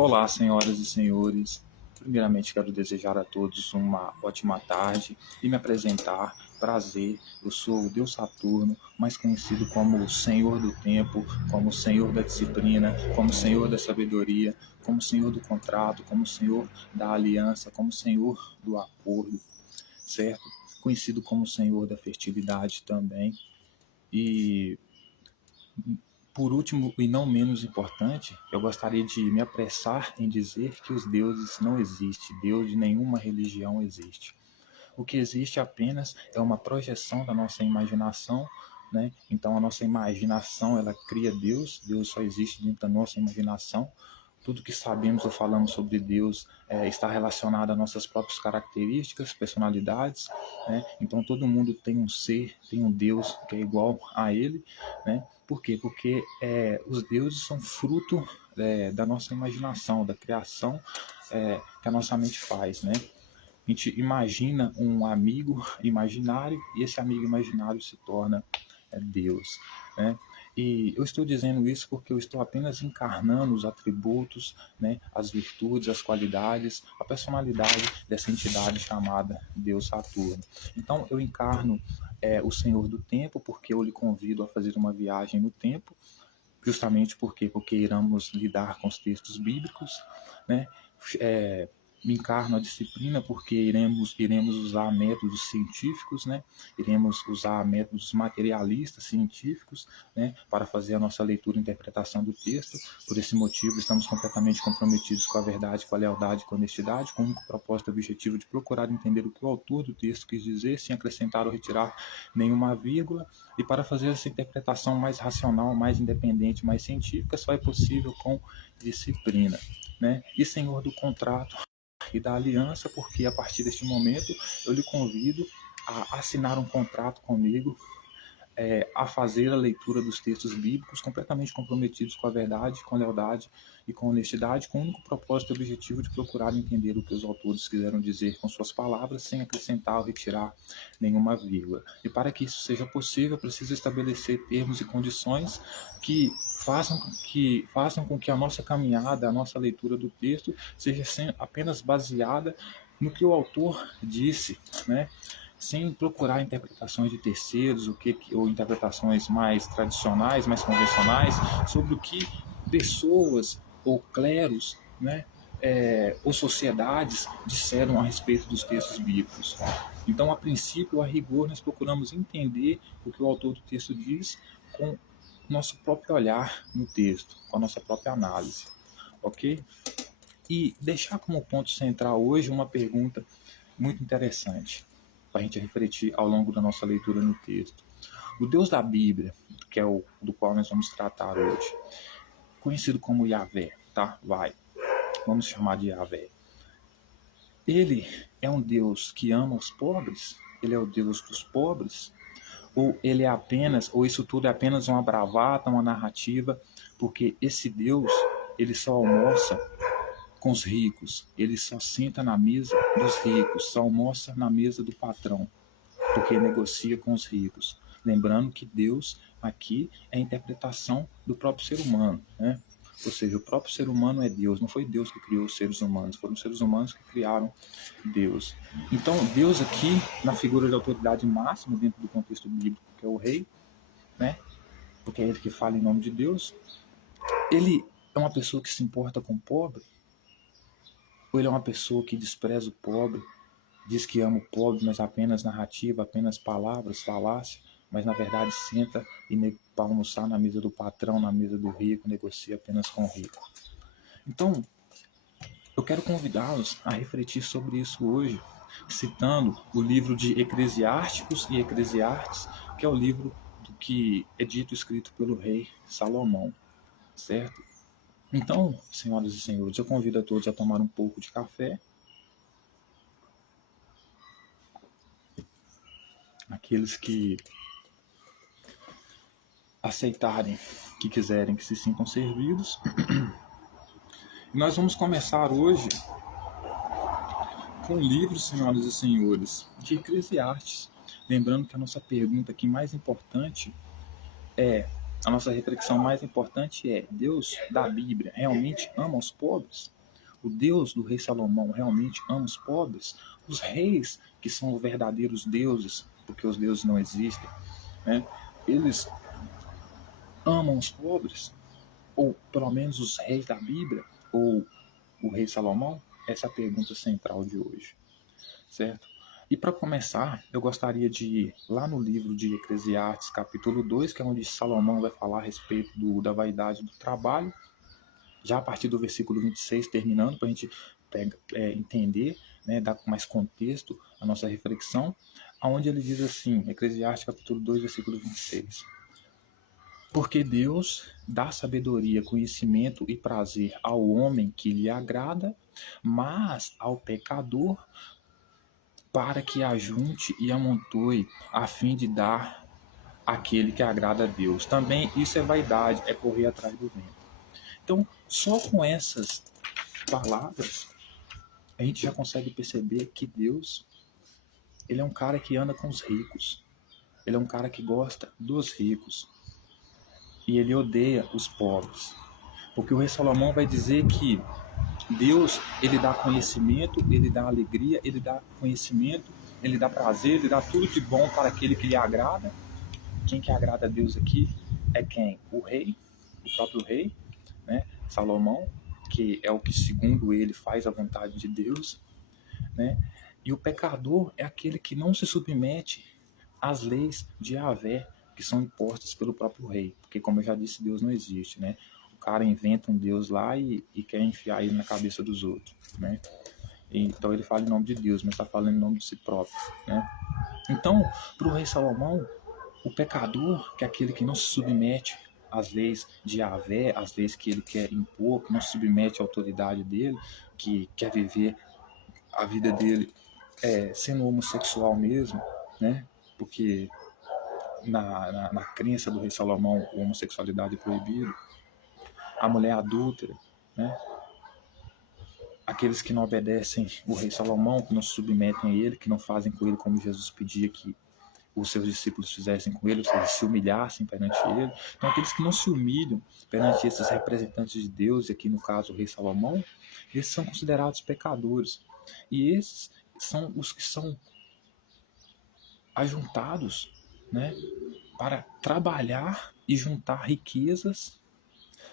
Olá, senhoras e senhores. Primeiramente, quero desejar a todos uma ótima tarde e me apresentar. Prazer, eu sou o Deus Saturno, mais conhecido como o Senhor do Tempo, como o Senhor da Disciplina, como o Senhor da Sabedoria, como o Senhor do Contrato, como o Senhor da Aliança, como o Senhor do Acordo, certo? Conhecido como o Senhor da Fertilidade também. E por último, e não menos importante, eu gostaria de me apressar em dizer que os deuses não existem, Deus de nenhuma religião existe. O que existe apenas é uma projeção da nossa imaginação, né? Então a nossa imaginação, ela cria Deus, Deus só existe dentro da nossa imaginação. Tudo que sabemos ou falamos sobre Deus está relacionado às nossas próprias características, personalidades, né? Então todo mundo tem um ser, tem um Deus que é igual a ele, né? Por quê? Porque os deuses são fruto da nossa imaginação, da criação que a nossa mente faz, né? A gente imagina um amigo imaginário e esse amigo imaginário se torna Deus, né? E eu estou dizendo isso porque eu estou apenas encarnando os atributos, né, as virtudes, as qualidades, a personalidade dessa entidade chamada Deus Saturno. Então eu encarno o Senhor do Tempo porque eu lhe convido a fazer uma viagem no tempo, justamente porque iremos lidar com os textos bíblicos, né? É, Me encarno a disciplina porque iremos usar métodos científicos, né? Iremos usar métodos materialistas científicos, né? Para fazer a nossa leitura e interpretação do texto. Por esse motivo, estamos completamente comprometidos com a verdade, com a lealdade, com a honestidade, com o único propósito objetivo de procurar entender o que o autor do texto quis dizer, sem acrescentar ou retirar nenhuma vírgula. E para fazer essa interpretação mais racional, mais independente, mais científica, só é possível com disciplina, né? E Senhor do contrato e da aliança, porque a partir deste momento eu lhe convido a assinar um contrato comigo, a fazer a leitura dos textos bíblicos completamente comprometidos com a verdade, com a lealdade e com a honestidade, com o único propósito e objetivo de procurar entender o que os autores quiseram dizer com suas palavras, sem acrescentar ou retirar nenhuma vírgula. E para que isso seja possível, eu preciso estabelecer termos e condições que façam com que a nossa caminhada, a nossa leitura do texto seja apenas baseada no que o autor disse, né? Sem procurar interpretações de terceiros, ou interpretações mais tradicionais, mais convencionais, sobre o que pessoas ou cleros, né, ou sociedades disseram a respeito dos textos bíblicos. Então, a princípio, a rigor, nós procuramos entender o que o autor do texto diz com nosso próprio olhar no texto, com a nossa própria análise, ok? E deixar como ponto central hoje uma pergunta muito interessante para a gente refletir ao longo da nossa leitura no texto. O Deus da Bíblia, que é o do qual nós vamos tratar hoje, conhecido como Yahvé, tá? Vamos chamar de Yahvé. Ele é um Deus que ama os pobres? Ele é o Deus dos pobres? Ou ele é apenas, ou isso tudo é apenas uma bravata, uma narrativa, porque esse Deus, ele só almoça com os ricos, ele só senta na mesa dos ricos, só almoça na mesa do patrão, porque negocia com os ricos. Lembrando que Deus aqui é a interpretação do próprio ser humano, né? Ou seja, o próprio ser humano é Deus, não foi Deus que criou os seres humanos, foram os seres humanos que criaram Deus. Então, Deus aqui, na figura de autoridade máxima dentro do contexto bíblico, que é o rei, né? Porque é ele que fala em nome de Deus, ele é uma pessoa que se importa com o pobre, ou ele é uma pessoa que despreza o pobre, diz que ama o pobre, mas apenas narrativa, apenas palavras, falácia, mas na verdade senta para almoçar na mesa do patrão, na mesa do rico, negocia apenas com o rico. Então, eu quero convidá-los a refletir sobre isso hoje, citando o livro de Eclesiásticos e Eclesiastes, que é o livro do que é dito escrito pelo rei Salomão, certo? Então, senhoras e senhores, eu convido a todos a tomar um pouco de café. Aqueles que aceitarem, que quiserem, que se sintam servidos. E nós vamos começar hoje com o livro, senhoras e senhores, de Eclesiastes. Lembrando que a nossa pergunta aqui mais importante é: a nossa reflexão mais importante é: Deus da Bíblia realmente ama os pobres? O Deus do rei Salomão realmente ama os pobres? Os reis, que são os verdadeiros deuses, porque os deuses não existem, né? Eles amam os pobres? Ou pelo menos os reis da Bíblia? Ou o rei Salomão? Essa é a pergunta central de hoje, certo? E para começar, eu gostaria de ir lá no livro de Eclesiastes, capítulo 2, que é onde Salomão vai falar a respeito da vaidade do trabalho, já a partir do versículo 26, terminando, para a gente entender, né, dar mais contexto à nossa reflexão, onde ele diz assim, Eclesiastes capítulo 2, versículo 26. Porque Deus dá sabedoria, conhecimento e prazer ao homem que lhe agrada, mas ao pecador para que ajunte e amontoe, a fim de dar àquele que agrada a Deus. Também isso é vaidade, é correr atrás do vento. Então, só com essas palavras, a gente já consegue perceber que Deus, ele é um cara que anda com os ricos. Ele é um cara que gosta dos ricos. E ele odeia os pobres. Porque o rei Salomão vai dizer que Deus, ele dá conhecimento, ele dá alegria, ele dá conhecimento, ele dá prazer, ele dá tudo de bom para aquele que lhe agrada. Quem que agrada a Deus aqui é quem? O rei, o próprio rei, né? Salomão, que é o que, segundo ele, faz a vontade de Deus, né? E o pecador é aquele que não se submete às leis de Yahvé, que são impostas pelo próprio rei. Porque, como eu já disse, Deus não existe, né? O cara inventa um Deus lá e quer enfiar ele na cabeça dos outros, né? Então ele fala em nome de Deus, mas está falando em nome de si próprio, né? Então, para o rei Salomão, o pecador, que é aquele que não se submete às leis de Yahvé, às leis que ele quer impor, que não se submete à autoridade dele, que quer viver a vida dele sendo homossexual mesmo, né? Porque na crença do rei Salomão, a homossexualidade é proibida. A mulher adúltera, né? Aqueles que não obedecem o rei Salomão, que não se submetem a ele, que não fazem com ele como Jesus pedia que os seus discípulos fizessem com ele, ou seja, se humilhassem perante ele. Então, aqueles que não se humilham perante esses representantes de Deus, e aqui no caso o rei Salomão, esses são considerados pecadores. E esses são os que são ajuntados, né, para trabalhar e juntar riquezas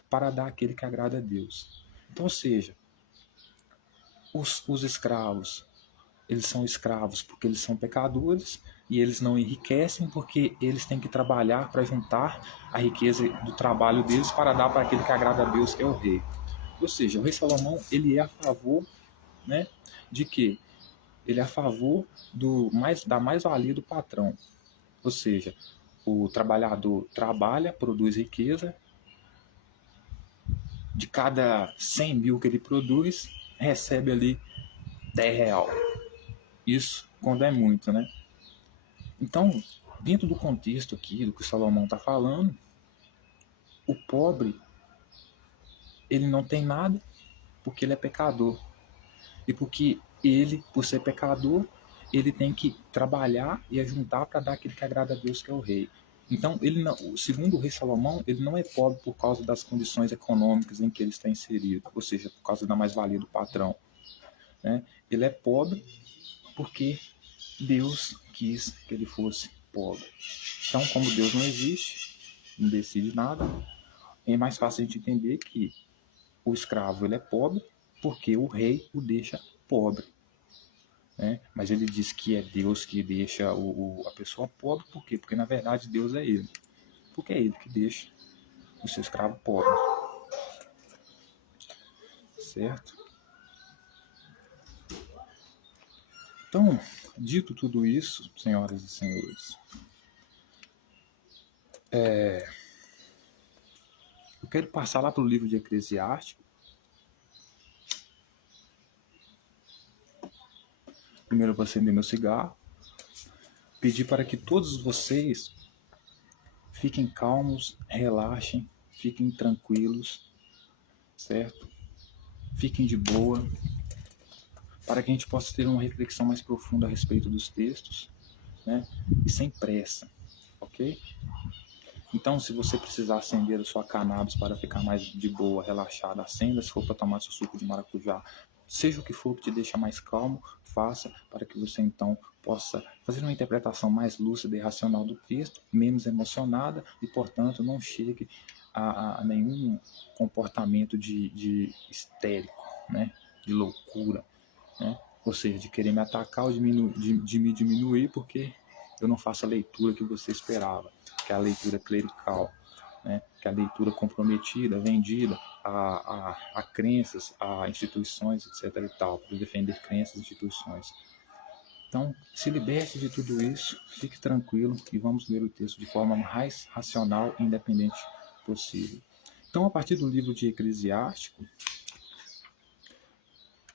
para dar aquele que agrada a Deus. Então, ou seja, os escravos, eles são escravos porque eles são pecadores e eles não enriquecem porque eles têm que trabalhar para juntar a riqueza do trabalho deles para dar para aquele que agrada a Deus, que é o rei. Ou seja, o rei Salomão, ele é a favor, né, de quê? Ele é a favor da mais-valia do patrão. Ou seja, o trabalhador trabalha, produz riqueza, de cada 100 mil que ele produz, recebe ali 10 real. Isso quando é muito, né? Então, dentro do contexto aqui, do que Salomão está falando, o pobre, ele não tem nada porque ele é pecador. E porque ele, por ser pecador, ele tem que trabalhar e ajuntar para dar aquilo que agrada a Deus, que é o rei. Então, ele não, segundo o rei Salomão, ele não é pobre por causa das condições econômicas em que ele está inserido, ou seja, por causa da mais-valia do patrão, né? Ele é pobre porque Deus quis que ele fosse pobre. Então, como Deus não existe, não decide nada, é mais fácil a gente entender que o escravo ele é pobre porque o rei o deixa pobre. Né? Mas ele diz que é Deus que deixa a pessoa pobre, por quê? Porque na verdade Deus é ele. Porque é ele que deixa o seu escravo pobre. Certo? Então, dito tudo isso, senhoras e senhores, eu quero passar lá para o livro de Eclesiastes. Primeiro eu vou acender meu cigarro. Pedir para que todos vocês fiquem calmos, relaxem, fiquem tranquilos, certo? Fiquem de boa, para que a gente possa ter uma reflexão mais profunda a respeito dos textos, né? E sem pressa, ok? Então, se você precisar acender a sua cannabis para ficar mais de boa, relaxada, acenda. Se for para tomar seu suco de maracujá, seja o que for que te deixa mais calmo, faça para que você então possa fazer uma interpretação mais lúcida e racional do texto, menos emocionada e, portanto, não chegue a nenhum comportamento de histérico, né? De loucura, né? Ou seja, de querer me atacar ou de me diminuir porque eu não faço a leitura que você esperava, que é a leitura clerical, né? Que é a leitura comprometida, vendida a crenças, a instituições, etc. e tal, para defender crenças e instituições. Então, se liberte de tudo isso, fique tranquilo e vamos ler o texto de forma mais racional e independente possível. Então, a partir do livro de Eclesiástico,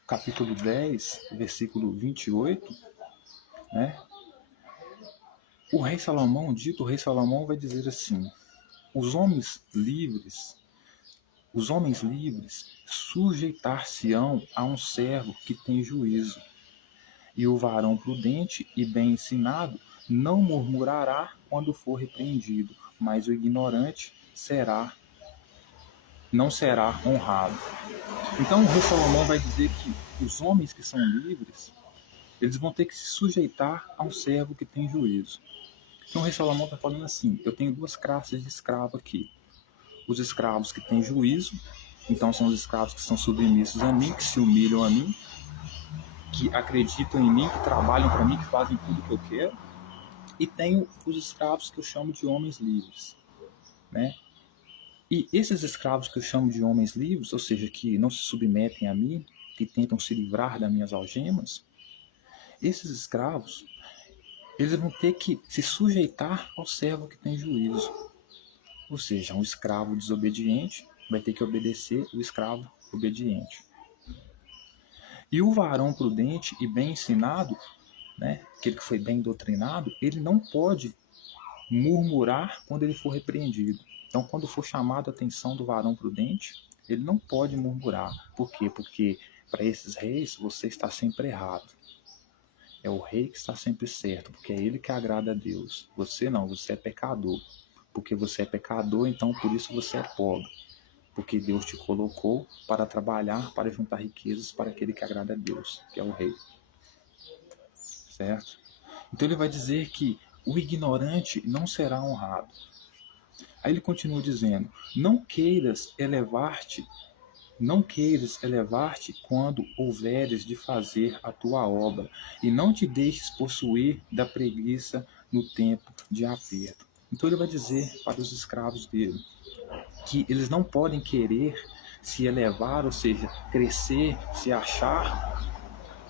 capítulo 10, versículo 28, né? O rei Salomão vai dizer assim: os homens livres sujeitar-se-ão a um servo que tem juízo, e o varão prudente e bem ensinado não murmurará quando for repreendido, mas o ignorante não será honrado. Então o rei Salomão vai dizer que os homens que são livres, eles vão ter que se sujeitar a um servo que tem juízo. Então o rei Salomão está falando assim: eu tenho duas classes de escravo aqui. Os escravos que têm juízo, então são os escravos que são submissos a mim, que se humilham a mim, que acreditam em mim, que trabalham para mim, que fazem tudo que eu quero. E tenho os escravos que eu chamo de homens livres, né? E esses escravos que eu chamo de homens livres, ou seja, que não se submetem a mim, que tentam se livrar das minhas algemas, esses escravos, eles vão ter que se sujeitar ao servo que tem juízo. Ou seja, um escravo desobediente vai ter que obedecer o escravo obediente. E o varão prudente e bem ensinado, né, aquele que foi bem doutrinado, ele não pode murmurar quando ele for repreendido. Então, quando for chamado a atenção do varão prudente, ele não pode murmurar. Por quê? Porque para esses reis você está sempre errado. É o rei que está sempre certo, porque é ele que agrada a Deus. Você não, você é pecador. Porque você é pecador, então por isso você é pobre. Porque Deus te colocou para trabalhar, para juntar riquezas para aquele que agrada a Deus, que é o rei. Certo? Então ele vai dizer que o ignorante não será honrado. Aí ele continua dizendo: não queiras elevar-te quando houveres de fazer a tua obra, e não te deixes possuir da preguiça no tempo de aperto. Então ele vai dizer para os escravos dele que eles não podem querer se elevar, ou seja, crescer, se achar,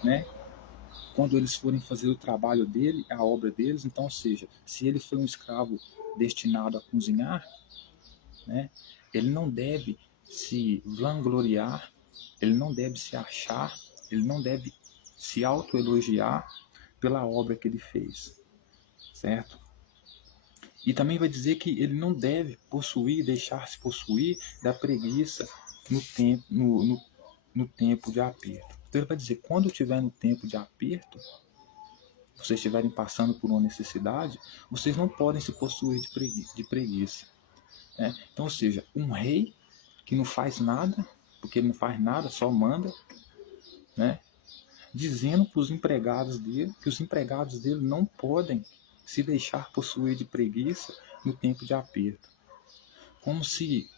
né? Quando eles forem fazer o trabalho dele, a obra deles. Então, ou seja, se ele foi um escravo destinado a cozinhar, né? Ele não deve se vangloriar, ele não deve se achar, ele não deve se autoelogiar pela obra que ele fez, certo? E também vai dizer que ele não deve deixar-se possuir da preguiça no tempo de aperto. Então ele vai dizer, quando estiver no tempo de aperto, vocês estiverem passando por uma necessidade, vocês não podem se possuir de preguiça. Né? Então, ou seja, um rei que não faz nada, porque ele não faz nada, só manda, né? Dizendo para os empregados dele que os empregados dele não podem se deixar possuir de preguiça no tempo de aperto. Como se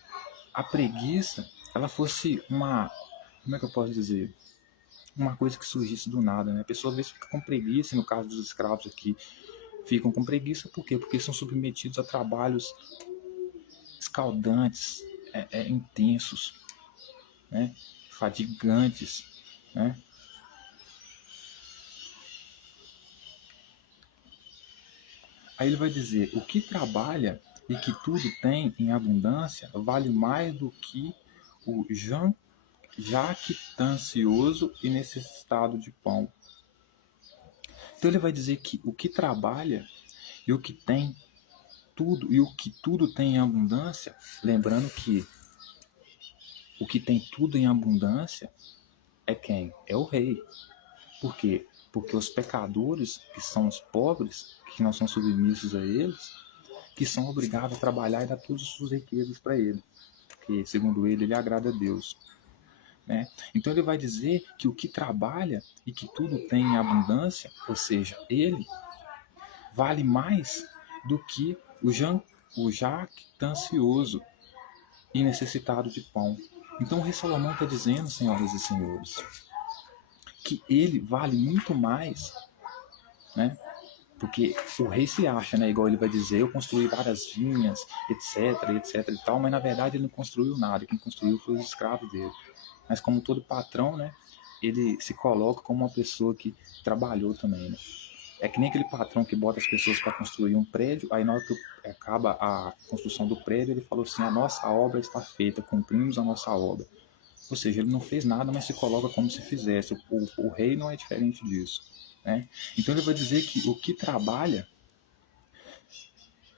a preguiça ela fosse como é que eu posso dizer? Uma coisa que surgisse do nada, né? A pessoa às vezes fica com preguiça, no caso dos escravos aqui, ficam com preguiça por quê? Porque são submetidos a trabalhos escaldantes, intensos, né? Fadigantes, né? Aí ele vai dizer, o que trabalha e que tudo tem em abundância vale mais do que o jactancioso e necessitado de pão. Então ele vai dizer que o que trabalha e o que tem tudo, e o que tudo tem em abundância, lembrando que o que tem tudo em abundância é quem? É o rei. Por quê? Porque os pecadores, que são os pobres, que não são submissos a eles, que são obrigados a trabalhar e dar todas as suas riquezas para ele, porque, segundo ele agrada a Deus. Né? Então ele vai dizer que o que trabalha e que tudo tem em abundância, ou seja, ele vale mais do que o jactancioso e necessitado de pão. Então o rei Salomão está dizendo, senhoras e senhores, que ele vale muito mais, né? Porque o rei se acha, né? Igual ele vai dizer, eu construí várias vinhas, etc e tal, mas na verdade ele não construiu nada. Quem construiu foi os escravos dele. Mas como todo patrão, né? Ele se coloca como uma pessoa que trabalhou também, né? É que nem aquele patrão que bota as pessoas para construir um prédio, aí na hora que acaba a construção do prédio, ele falou assim, a nossa obra está feita, cumprimos a nossa obra. Ou seja, ele não fez nada, mas se coloca como se fizesse. O rei não é diferente disso. Né? Então ele vai dizer que o que trabalha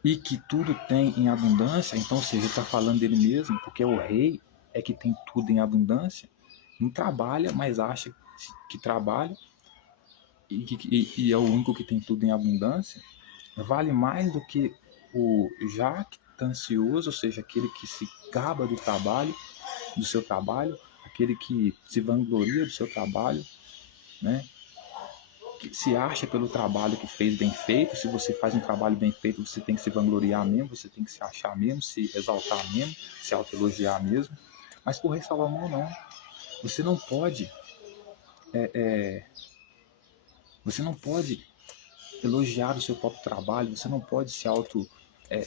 e que tudo tem em abundância, então, ou seja, ele está falando dele mesmo, porque o rei é que tem tudo em abundância, não trabalha, mas acha que trabalha, e é o único que tem tudo em abundância, vale mais do que o jactancioso, ou seja, aquele que se gaba do seu trabalho, aquele que se vangloria do seu trabalho, né? Que se acha pelo trabalho que fez bem feito. Se você faz um trabalho bem feito, você tem que se vangloriar mesmo, você tem que se achar mesmo, se exaltar mesmo, se autoelogiar mesmo. Mas por rei Salomão não. Você não pode, você não pode elogiar o seu próprio trabalho, você não pode é,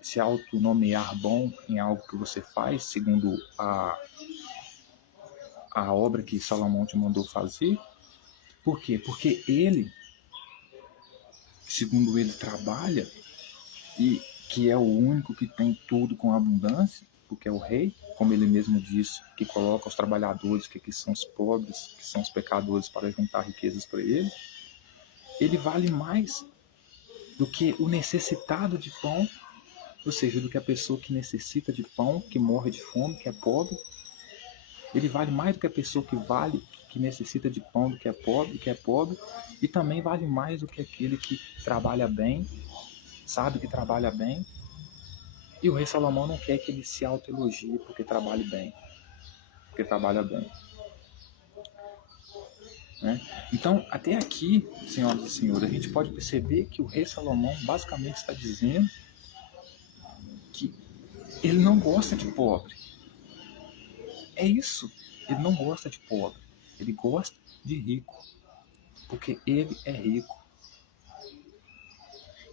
se autonomear bom em algo que você faz, segundo a obra que Salomão te mandou fazer. Por quê? Porque ele, segundo ele, trabalha e que é o único que tem tudo com abundância, porque é o rei, como ele mesmo disse, que coloca os trabalhadores, que são os pobres, que são os pecadores, para juntar riquezas para ele. Ele vale mais do que o necessitado de pão, ou seja, do que a pessoa que necessita de pão, que morre de fome, que é pobre. Ele vale mais do que a pessoa que necessita de pão, do que é pobre, e também vale mais do que aquele que trabalha bem, sabe que trabalha bem. E o rei Salomão não quer que ele se autoelogie porque trabalhe bem, porque trabalha bem. Né? Então, até aqui, senhoras e senhores, a gente pode perceber que o rei Salomão basicamente está dizendo que ele não gosta de pobre. É isso. Ele não gosta de pobre. Ele gosta de rico. Porque ele é rico.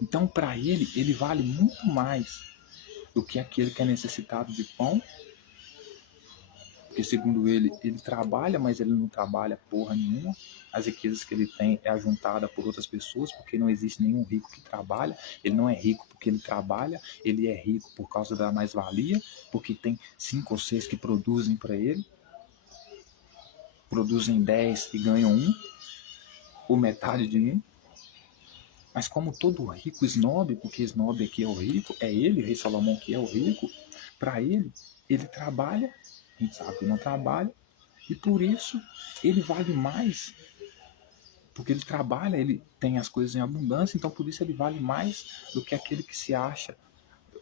Então, para ele, ele vale muito mais do que aquele que é necessitado de pão. Porque, segundo ele, ele trabalha, mas ele não trabalha porra nenhuma. As riquezas que ele tem é ajuntada por outras pessoas, porque não existe nenhum rico que trabalha. Ele não é rico porque ele trabalha, ele é rico por causa da mais-valia, porque tem 5 ou 6 que produzem para ele. Produzem 10 e ganham 1, ou metade de 1. Mas como todo rico snob, porque snob aqui é o rico, é ele, o rei Salomão que é o rico, para ele trabalha, a gente sabe que não trabalha, e por isso ele vale mais, porque ele trabalha, ele tem as coisas em abundância, então por isso ele vale mais do que aquele que se acha,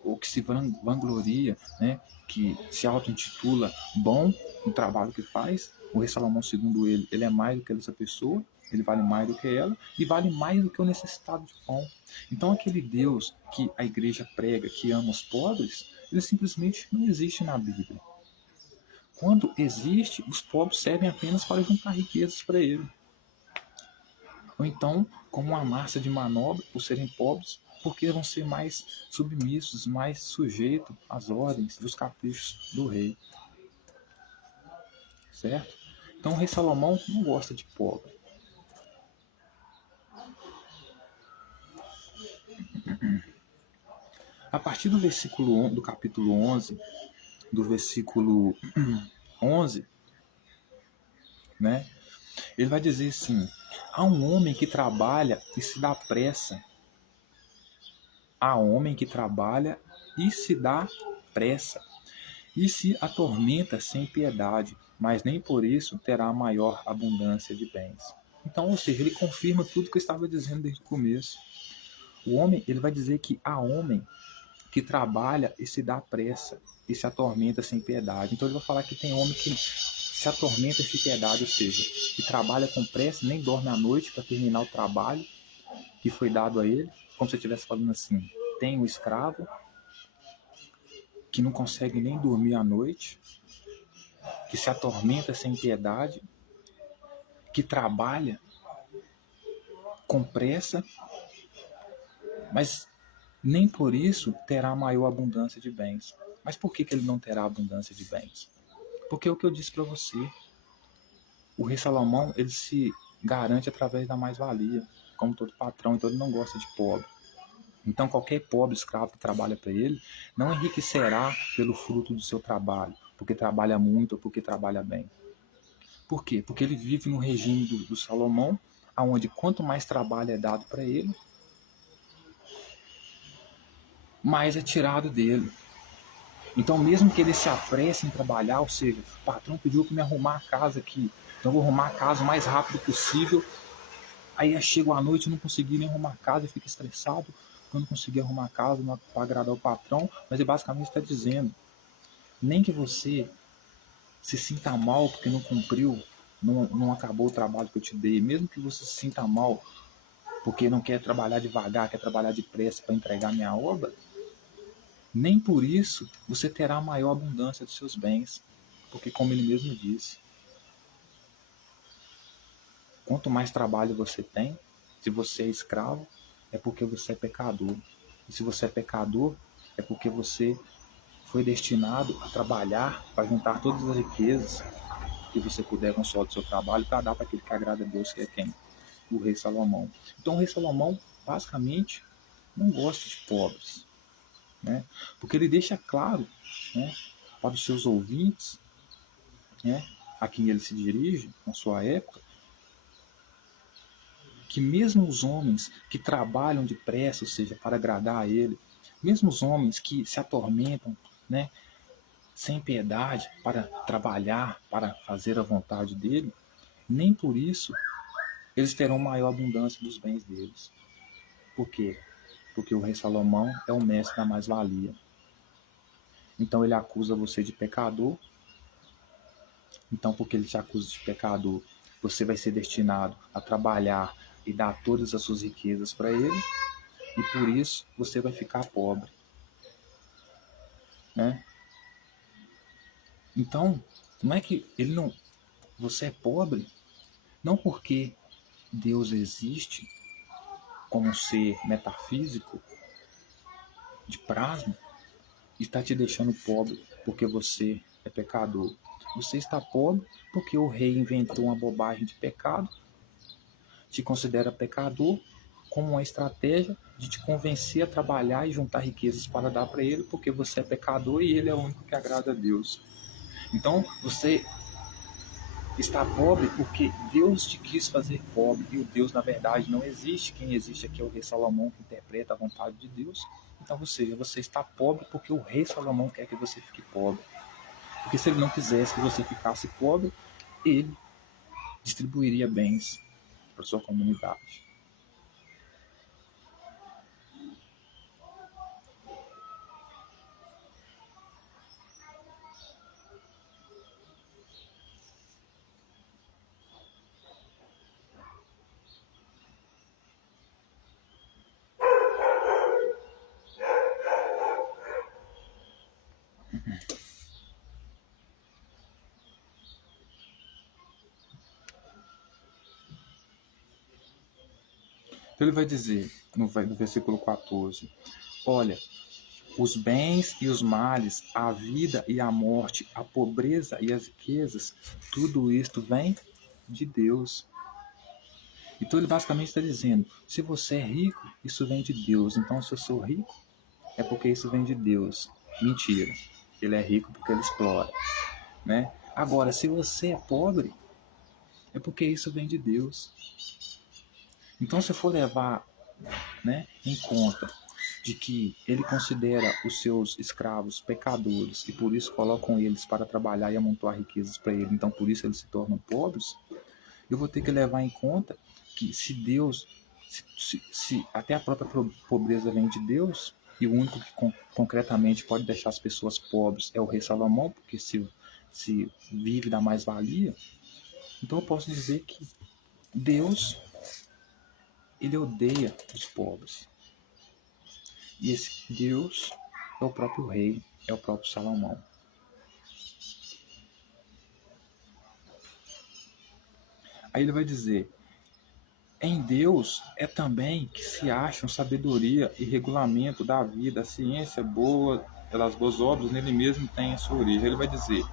ou que se vangloria, né, que se auto-intitula bom no trabalho que faz. O rei Salomão, segundo ele é mais do que essa pessoa, ele vale mais do que ela, e vale mais do que o necessitado de pão. Então aquele Deus que a igreja prega, que ama os pobres, ele simplesmente não existe na Bíblia. Quando existe, os pobres servem apenas para juntar riquezas para ele. Ou então, como uma massa de manobra, por serem pobres, porque vão ser mais submissos, mais sujeitos às ordens dos caprichos do rei. Certo? Então o rei Salomão não gosta de pobre. A partir do versículo do capítulo 11, do versículo 11, né? Ele vai dizer assim: há um homem que trabalha e se dá pressa. Há homem que trabalha e se dá pressa, e se atormenta sem piedade, mas nem por isso terá maior abundância de bens. Então, ou seja, ele confirma tudo que eu estava dizendo desde o começo. O homem, ele vai dizer que há homem que trabalha e se dá pressa e se atormenta sem piedade. Então ele vai falar que tem homem que se atormenta sem piedade, ou seja, que trabalha com pressa, nem dorme à noite para terminar o trabalho que foi dado a ele, como se eu estivesse falando assim, tem um escravo que não consegue nem dormir à noite, que se atormenta sem piedade, que trabalha com pressa, mas nem por isso terá maior abundância de bens. Mas por que ele não terá abundância de bens? Porque é o que eu disse para você, o rei Salomão, ele se garante através da mais-valia, como todo patrão, então ele não gosta de pobre. Então qualquer pobre escravo que trabalha para ele não enriquecerá pelo fruto do seu trabalho, porque trabalha muito ou porque trabalha bem. Por quê? Porque ele vive no regime do Salomão, onde quanto mais trabalho é dado para ele, mais é tirado dele. Então, mesmo que ele se apresse em trabalhar, ou seja, o patrão pediu para me arrumar a casa aqui, então eu vou arrumar a casa o mais rápido possível. Aí chego à noite e não consegui nem arrumar a casa e fico estressado porque eu não consegui arrumar a casa para agradar o patrão. Mas ele basicamente está dizendo, nem que você se sinta mal porque não cumpriu, não acabou o trabalho que eu te dei, mesmo que você se sinta mal porque não quer trabalhar devagar, quer trabalhar depressa para entregar minha obra, nem por isso você terá a maior abundância dos seus bens, porque como ele mesmo disse, quanto mais trabalho você tem, se você é escravo, é porque você é pecador. E se você é pecador, é porque você foi destinado a trabalhar para juntar todas as riquezas que você puder com o suor do seu trabalho para dar para aquele que agrada a Deus, que é quem? O rei Salomão. Então o rei Salomão, basicamente, não gosta de pobres, né? Porque ele deixa claro, né, para os seus ouvintes, né, a quem ele se dirige na sua época, que mesmo os homens que trabalham depressa, ou seja, para agradar a ele, mesmo os homens que se atormentam, né, sem piedade para trabalhar, para fazer a vontade dele, nem por isso eles terão maior abundância dos bens deles. Por quê? Porque o rei Salomão é o mestre da mais-valia. Então ele acusa você de pecador. Então, porque ele te acusa de pecador, você vai ser destinado a trabalhar e dar todas as suas riquezas para ele, e por isso você vai ficar pobre, né? Então, não é que ele não, você é pobre, não porque Deus existe como um ser metafísico de plasma e está te deixando pobre porque você é pecador. Você está pobre porque o rei inventou uma bobagem de pecado, te considera pecador como uma estratégia de te convencer a trabalhar e juntar riquezas para dar para ele, porque você é pecador e ele é o único que agrada a Deus. Então, você está pobre porque Deus te quis fazer pobre, e o Deus, na verdade, não existe. Quem existe aqui é o rei Salomão, que interpreta a vontade de Deus. Então, ou seja, você está pobre porque o rei Salomão quer que você fique pobre. Porque se ele não quisesse que você ficasse pobre, ele distribuiria bens para sua comunidade. Então ele vai dizer, no versículo 14, olha, os bens e os males, a vida e a morte, a pobreza e as riquezas, tudo isto vem de Deus. Então ele basicamente está dizendo, se você é rico, isso vem de Deus. Então se eu sou rico, é porque isso vem de Deus. Mentira. Ele é rico porque ele explora, né? Agora, se você é pobre, é porque isso vem de Deus. Então se for levar, né, em conta de que ele considera os seus escravos pecadores e por isso colocam eles para trabalhar e amontoar riquezas para ele, então por isso eles se tornam pobres, eu vou ter que levar em conta que se Deus Se até a própria pobreza vem de Deus, e o único que concretamente pode deixar as pessoas pobres é o rei Salomão, porque se vive da mais-valia, então eu posso dizer que Deus, ele odeia os pobres. E esse Deus é o próprio rei, é o próprio Salomão. Aí ele vai dizer: em Deus é também que se acham sabedoria e regulamento da vida, a ciência boa, pelas boas obras, nele mesmo tem a sua origem. Ele vai dizer: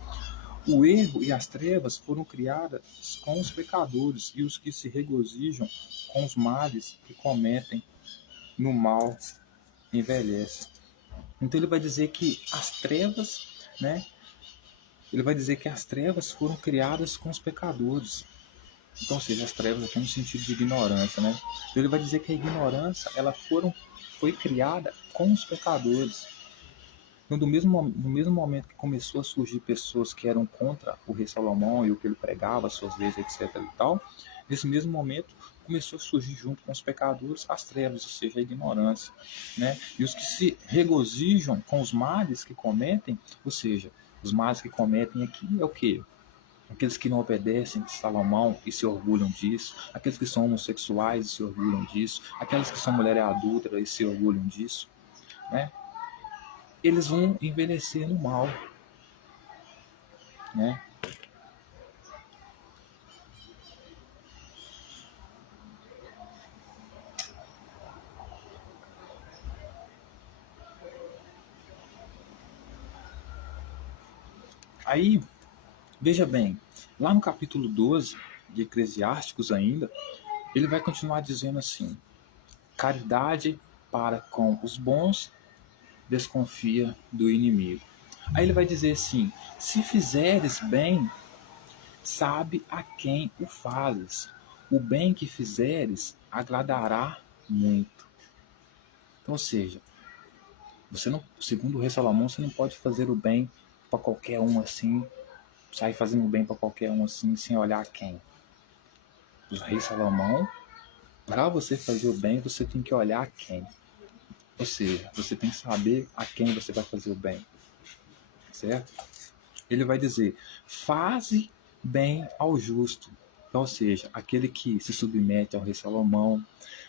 o erro e as trevas foram criadas com os pecadores, e os que se regozijam com os males que cometem no mal envelhecem. Então ele vai dizer que as trevas, né? Ele vai dizer que as trevas foram criadas com os pecadores. Então, ou seja, as trevas aqui no sentido de ignorância, né? Então ele vai dizer que a ignorância, foi criada com os pecadores. Então, no mesmo momento que começou a surgir pessoas que eram contra o rei Salomão e o que ele pregava, suas leis, etc. e tal, nesse mesmo momento começou a surgir junto com os pecadores as trevas, ou seja, a ignorância, né? E os que se regozijam com os males que cometem, ou seja, os males que cometem aqui é o quê? Aqueles que não obedecem a Salomão e se orgulham disso, aqueles que são homossexuais e se orgulham disso, aquelas que são mulheres adúlteras e se orgulham disso, né? Eles vão envelhecer no mal, né? Aí, veja bem, lá no capítulo 12 de Eclesiásticos ainda, ele vai continuar dizendo assim: caridade para com os bons, desconfia do inimigo. Aí ele vai dizer assim: se fizeres bem, sabe a quem o fazes. O bem que fizeres agradará muito. Então, ou seja, você não, segundo o rei Salomão, você não pode fazer o bem para qualquer um assim, sair fazendo o bem para qualquer um assim, sem olhar a quem. O rei Salomão, para você fazer o bem, você tem que olhar a quem. Ou seja, você tem que saber a quem você vai fazer o bem. Certo? Ele vai dizer: faze bem ao justo. Então, ou seja, aquele que se submete ao rei Salomão,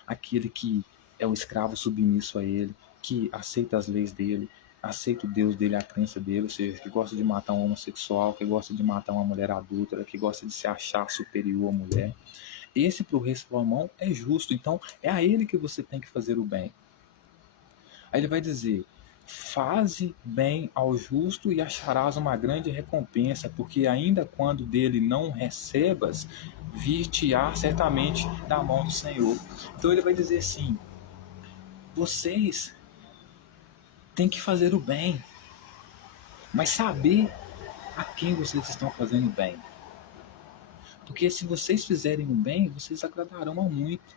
aquele que é o escravo submisso a ele, que aceita as leis dele, aceita o Deus dele, a crença dele, ou seja, que gosta de matar um homossexual, que gosta de matar uma mulher adúltera, que gosta de se achar superior à mulher. Esse para o rei Salomão é justo, então é a ele que você tem que fazer o bem. Aí ele vai dizer: faze bem ao justo e acharás uma grande recompensa, porque ainda quando dele não recebas, vir-te-á certamente da mão do Senhor. Então ele vai dizer assim: vocês têm que fazer o bem, mas saber a quem vocês estão fazendo bem. Porque se vocês fizerem o bem, vocês agradarão a muito.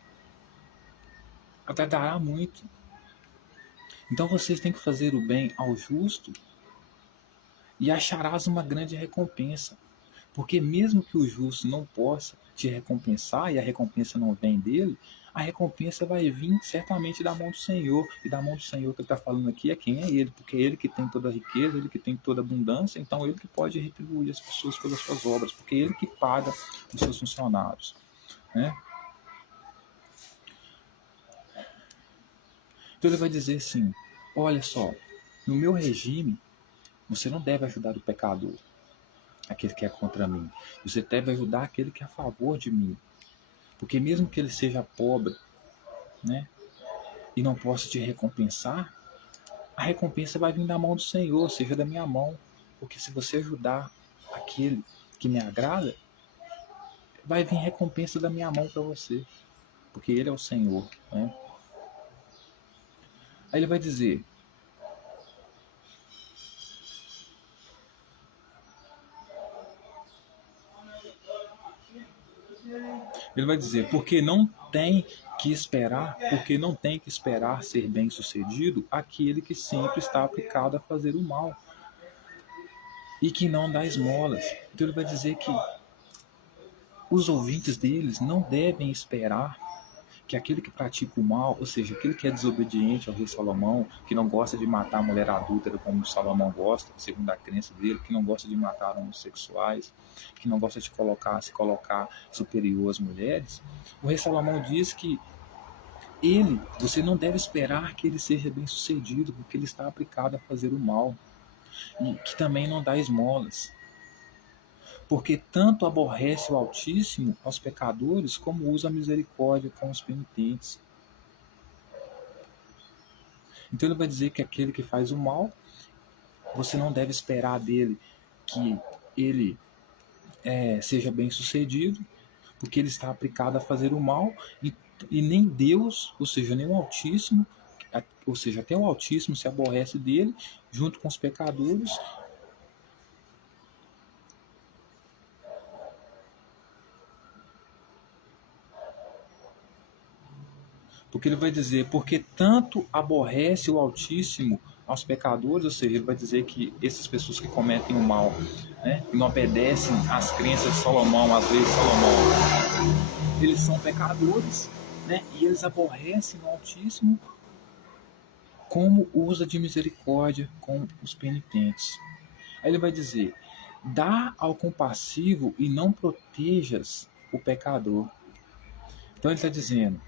Agradará muito. Então vocês têm que fazer o bem ao justo e acharás uma grande recompensa. Porque mesmo que o justo não possa te recompensar e a recompensa não vem dele, a recompensa vai vir certamente da mão do Senhor. E da mão do Senhor que ele está falando aqui é quem é ele, porque é ele que tem toda a riqueza, ele que tem toda a abundância, então ele que pode retribuir as pessoas pelas suas obras, porque é ele que paga os seus funcionários, né? Então ele vai dizer assim: olha só, no meu regime, você não deve ajudar o pecador, aquele que é contra mim. Você deve ajudar aquele que é a favor de mim. Porque mesmo que ele seja pobre, né, e não possa te recompensar, a recompensa vai vir da mão do Senhor, seja da minha mão. Porque se você ajudar aquele que me agrada, vai vir recompensa da minha mão para você. Porque ele é o Senhor, né? Aí ele vai dizer: porque não tem que esperar ser bem-sucedido aquele que sempre está aplicado a fazer o mal e que não dá esmolas. Então ele vai dizer que os ouvintes deles não devem esperar que aquele que pratica o mal, ou seja, aquele que é desobediente ao rei Salomão, que não gosta de matar a mulher adúltera como Salomão gosta, segundo a crença dele, que não gosta de matar homossexuais, que não gosta de se colocar superior às mulheres, o rei Salomão diz que você não deve esperar que ele seja bem sucedido, porque ele está aplicado a fazer o mal, e que também não dá esmolas. Porque tanto aborrece o Altíssimo aos pecadores, como usa a misericórdia com os penitentes. Então ele vai dizer que aquele que faz o mal, você não deve esperar dele que ele seja bem sucedido, porque ele está aplicado a fazer o mal, e nem Deus, ou seja, nem o Altíssimo, ou seja, até o Altíssimo se aborrece dele, junto com os pecadores. Porque ele vai dizer, porque tanto aborrece o Altíssimo aos pecadores, ou seja, ele vai dizer que essas pessoas que cometem o mal, né, que não obedecem às crenças de Salomão, às leis de Salomão, eles são pecadores, né, e eles aborrecem o Altíssimo, como usa de misericórdia com os penitentes. Aí ele vai dizer, dá ao compassivo e não protejas o pecador. Então ele está dizendo,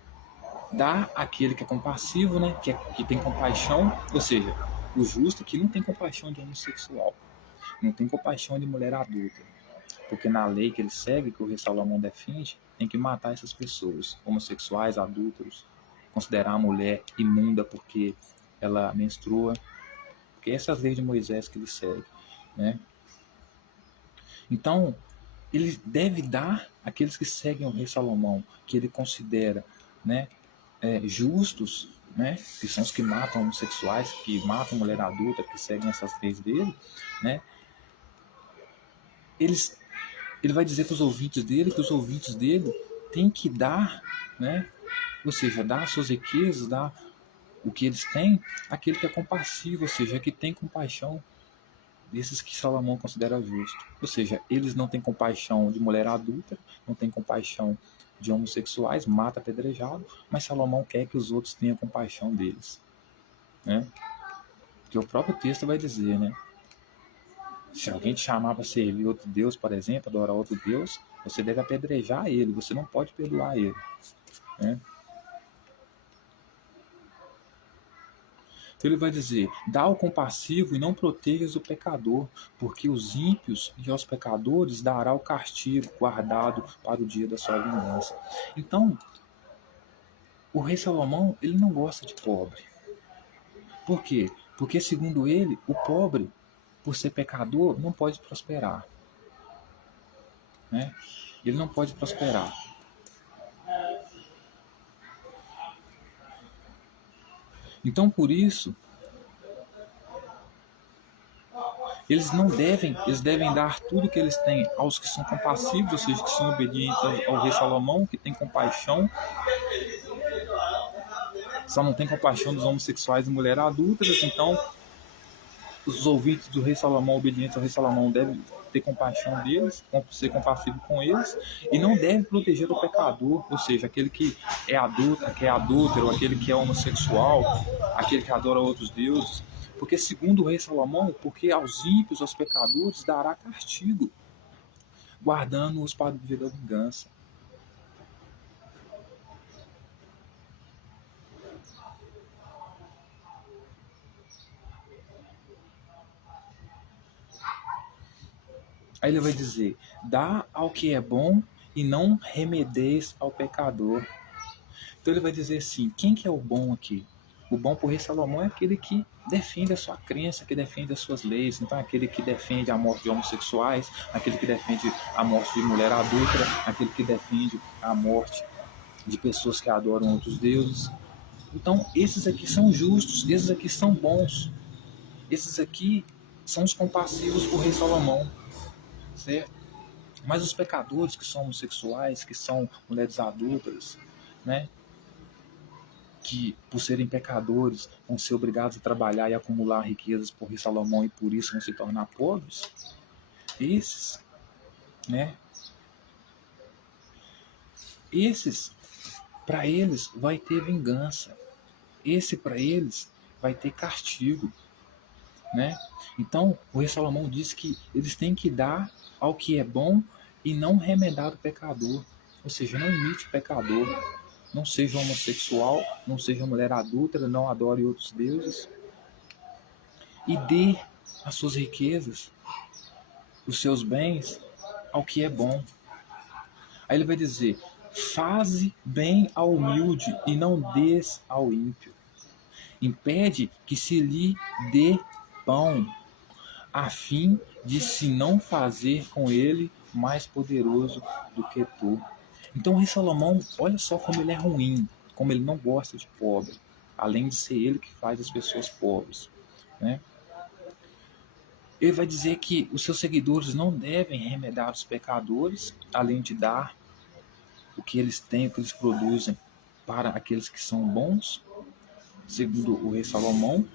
dá àquele que é compassivo, né, que tem compaixão, ou seja, o justo que não tem compaixão de homossexual, não tem compaixão de mulher adulta, porque na lei que ele segue, que o rei Salomão defende, tem que matar essas pessoas, homossexuais, adúlteros, considerar a mulher imunda porque ela menstrua, porque essas leis de Moisés que ele segue, né? Então, ele deve dar àqueles que seguem o rei Salomão, que ele considera, né, justos, né, que são os que matam homossexuais, que matam mulher adulta, que seguem essas leis dele, né, ele vai dizer para os ouvintes dele que os ouvintes dele têm que dar, né, ou seja, dar suas riquezas, dar o que eles têm, àquele que é compassivo, ou seja, que tem compaixão desses que Salomão considera justo. Ou seja, eles não têm compaixão de mulher adulta, não têm compaixão de homossexuais, mata apedrejado, mas Salomão quer que os outros tenham compaixão deles, né? Porque o próprio texto vai dizer, né? Se alguém te chamar para servir outro Deus, por exemplo, adorar outro Deus, você deve apedrejar ele, você não pode perdoar ele, né? Então ele vai dizer, dá ao compassivo e não protejas o pecador, porque os ímpios e aos pecadores dará o castigo guardado para o dia da sua vingança. Então, o rei Salomão, ele não gosta de pobre. Por quê? Porque, segundo ele, o pobre, por ser pecador, não pode prosperar, né? Ele não pode prosperar. Então, por isso, eles devem dar tudo que eles têm aos que são compassivos, ou seja, que são obedientes ao rei Salomão, que tem compaixão, só não tem compaixão dos homossexuais e mulheres adúlteras. Então, os ouvintes do rei Salomão, obedientes ao rei Salomão, devem ter compaixão deles, ser compassivo com eles, e não deve proteger o pecador, ou seja, aquele que é adúltero, aquele que é homossexual, aquele que adora outros deuses, porque segundo o rei Salomão, porque aos ímpios, aos pecadores, dará castigo, guardando-os para o dia da vingança. Aí ele vai dizer, dá ao que é bom e não remedeis ao pecador. Então ele vai dizer assim, quem que é o bom aqui? O bom por rei Salomão é aquele que defende a sua crença, que defende as suas leis. Então, aquele que defende a morte de homossexuais, aquele que defende a morte de mulher adulta, aquele que defende a morte de pessoas que adoram outros deuses. Então, esses aqui são justos, esses aqui são bons. Esses aqui são os compassivos por rei Salomão, certo? Mas os pecadores que são homossexuais, que são mulheres adultas, né? Que, por serem pecadores, vão ser obrigados a trabalhar e acumular riquezas por rei Salomão e por isso vão se tornar pobres, esses, né? Esses para eles vai ter vingança. Esse para eles vai ter castigo, né? Então, o rei Salomão diz que eles têm que dar ao que é bom e não remedar o pecador. Ou seja, não imite o pecador, não seja homossexual, não seja mulher adúltera, não adore outros deuses e dê as suas riquezas, os seus bens ao que é bom. Aí ele vai dizer: faze bem ao humilde e não des ao ímpio. Impede que se lhe dê pão, a fim de se não fazer com ele mais poderoso do que tu. Então o rei Salomão, olha só como ele é ruim, como ele não gosta de pobre, além de ser ele que faz as pessoas pobres, né? Ele vai dizer que os seus seguidores não devem remedar os pecadores, além de dar o que eles têm, o que eles produzem para aqueles que são bons, segundo o rei Salomão,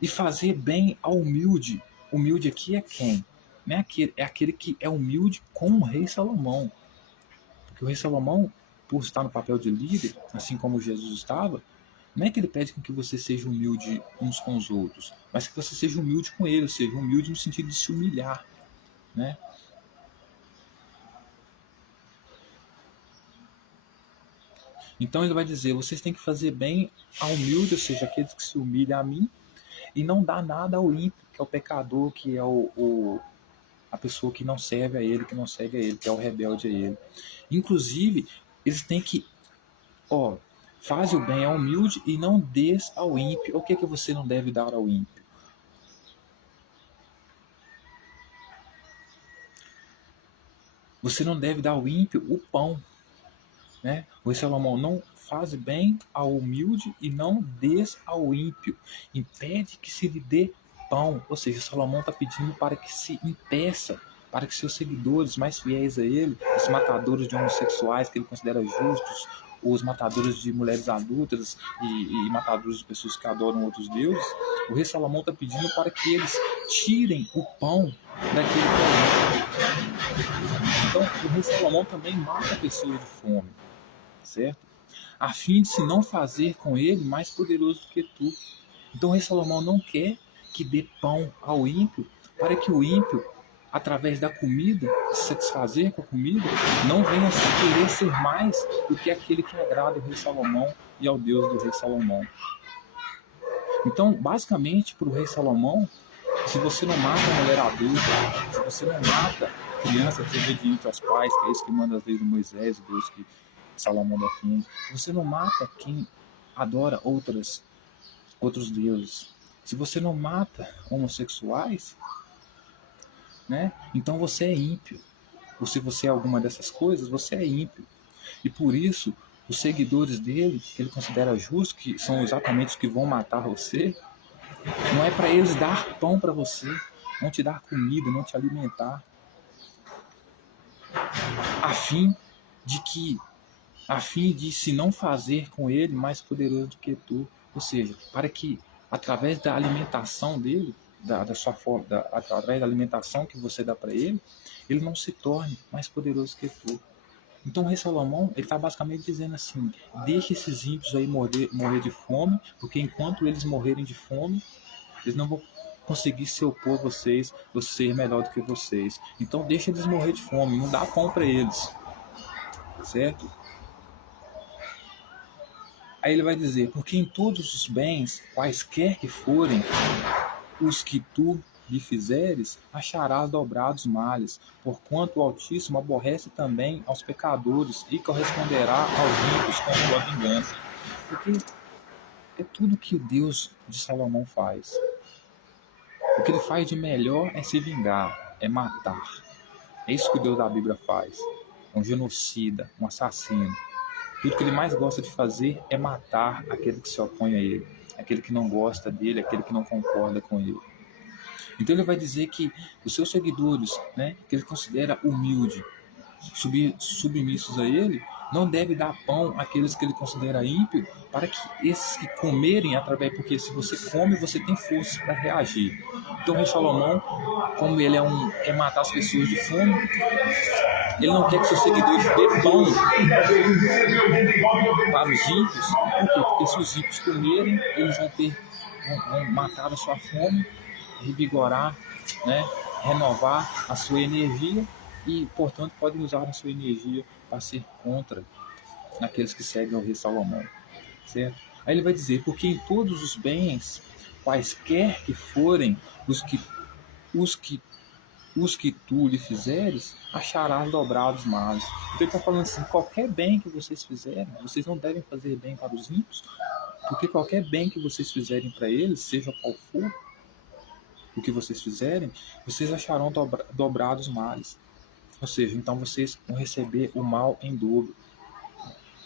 e fazer bem ao humilde. Humilde aqui é quem? Não é aquele que é humilde com o rei Salomão. Porque o rei Salomão, por estar no papel de líder, assim como Jesus estava, não é que ele pede que você seja humilde uns com os outros, mas que você seja humilde com ele, ou seja, humilde no sentido de se humilhar, né? Então ele vai dizer: vocês têm que fazer bem ao humilde, ou seja, aqueles que se humilham a mim, e não dá nada ao ímpio, que é o pecador, que é a pessoa que não serve a ele, que não segue a ele, que é o rebelde a ele. Inclusive, eles têm que, faz o bem ao humilde e não des ao ímpio. O que é que você não deve dar ao ímpio? Você não deve dar ao ímpio o pão, né? O rei Salomão: não faz bem ao humilde e não des ao ímpio. Impede que se lhe dê pão. Ou seja, Salomão está pedindo para que se impeça, para que seus seguidores mais fiéis a ele, os matadores de homossexuais que ele considera justos, os matadores de mulheres adúlteras e matadores de pessoas que adoram outros deuses, o rei Salomão está pedindo para que eles tirem o pão daquele que é ímpio. Então, o rei Salomão também mata pessoas de fome, certo? A fim de se não fazer com ele mais poderoso do que tu. Então o rei Salomão não quer que dê pão ao ímpio, para que o ímpio, através da comida, se satisfazer com a comida, não venha querer ser mais do que aquele que agrada ao rei Salomão e ao Deus do rei Salomão. Então, basicamente, para o rei Salomão, se você não mata a mulher adulta, se você não mata criança desobediente aos pais, que é isso que manda as leis de Moisés, o Deus que Salomão defende, se você não mata quem adora outros deuses, se você não mata homossexuais, né, então você é ímpio. Ou se você é alguma dessas coisas, você é ímpio. E por isso, os seguidores dele, que ele considera justos, que são exatamente os que vão matar você, não é para eles dar pão para você, não te dar comida, não te alimentar, a fim de se não fazer com ele mais poderoso do que tu. Ou seja, para que através da alimentação dele, da sua forma, através da alimentação que você dá para ele não se torne mais poderoso que tu. Então o rei Salomão, ele está basicamente dizendo assim: deixe esses ímpios aí morrer de fome, porque enquanto eles morrerem de fome, eles não vão conseguir se opor a vocês, ou ser melhor do que vocês. Então deixa eles morrer de fome, não dá pão para eles, certo? Aí ele vai dizer: porque em todos os bens, quaisquer que forem, os que tu lhe fizeres, acharás dobrados males, porquanto o Altíssimo aborrece também aos pecadores e corresponderá aos ímpios com sua vingança. Porque é tudo que o Deus de Salomão faz. O que ele faz de melhor é se vingar, é matar. É isso que o Deus da Bíblia faz. É um genocida, um assassino. Tudo que ele mais gosta de fazer é matar aquele que se opõe a ele, aquele que não gosta dele, aquele que não concorda com ele. Então ele vai dizer que os seus seguidores, né, que ele considera humilde, submissos a ele, não deve dar pão àqueles que ele considera ímpio, para que esses que comerem através, porque se você come, você tem força para reagir. Então o rei Salomão, como ele quer matar as pessoas de fome, ele não quer que seus seguidores dê pão para os ímpios. Por quê? Porque se os ímpios comerem, eles vão matar a sua fome, revigorar, né? Renovar a sua energia e, portanto, podem usar a sua energia para ser contra aqueles que seguem o rei Salomão, certo? Aí ele vai dizer, porque em todos os bens, quaisquer que forem os que tu lhe fizeres, acharás dobrados males. Então ele está falando assim, qualquer bem que vocês fizerem, vocês não devem fazer bem para os ímpios, porque qualquer bem que vocês fizerem para eles, seja qual for o que vocês fizerem, vocês acharão dobrados males. Ou seja, então vocês vão receber o mal em dobro.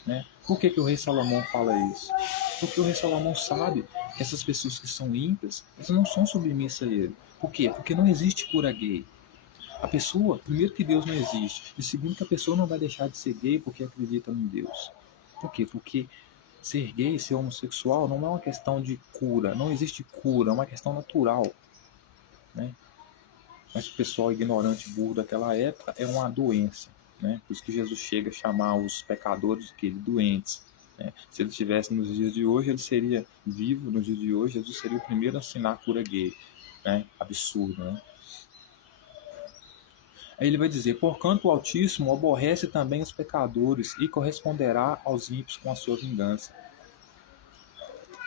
Né? Por que o rei Salomão fala isso? Porque o rei Salomão sabe que essas pessoas que são ímpias, elas não são submissas a ele. Por quê? Porque não existe cura gay. A pessoa, primeiro que Deus não existe, e segundo que a pessoa não vai deixar de ser gay porque acredita em Deus. Por quê? Porque ser gay, ser homossexual não é uma questão de cura, não existe cura, é uma questão natural. Né? Mas o pessoal ignorante, burro daquela época, é uma doença. Né? Por isso que Jesus chega a chamar os pecadores de doentes. Né? Se ele estivesse nos dias de hoje, ele seria vivo nos dias de hoje, Jesus seria o primeiro a assinar a cura gay. Né? Absurdo, né? Aí ele vai dizer, porquanto o Altíssimo aborrece também os pecadores e corresponderá aos ímpios com a sua vingança.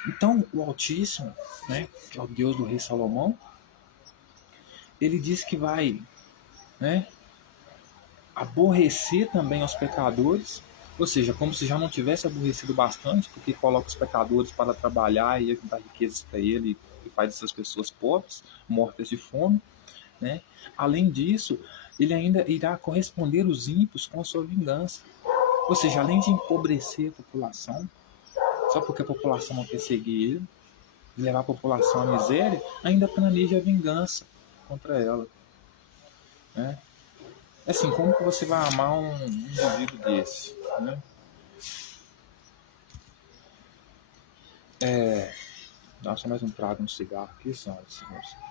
Então, o Altíssimo, né, que é o Deus do rei Salomão, ele diz que vai, né, aborrecer também aos pecadores, ou seja, como se já não tivesse aborrecido bastante, porque coloca os pecadores para trabalhar e juntar riquezas para ele e faz essas pessoas pobres, mortas de fome. Né? Além disso, ele ainda irá corresponder os ímpios com a sua vingança. Ou seja, além de empobrecer a população, só porque a população não quer seguir ele, e levar a população à miséria, ainda planeja a vingança contra ela. Né? Assim, como que você vai amar um indivíduo desse? Né? Dá só mais um trago no cigarro aqui, senhoras e senhores.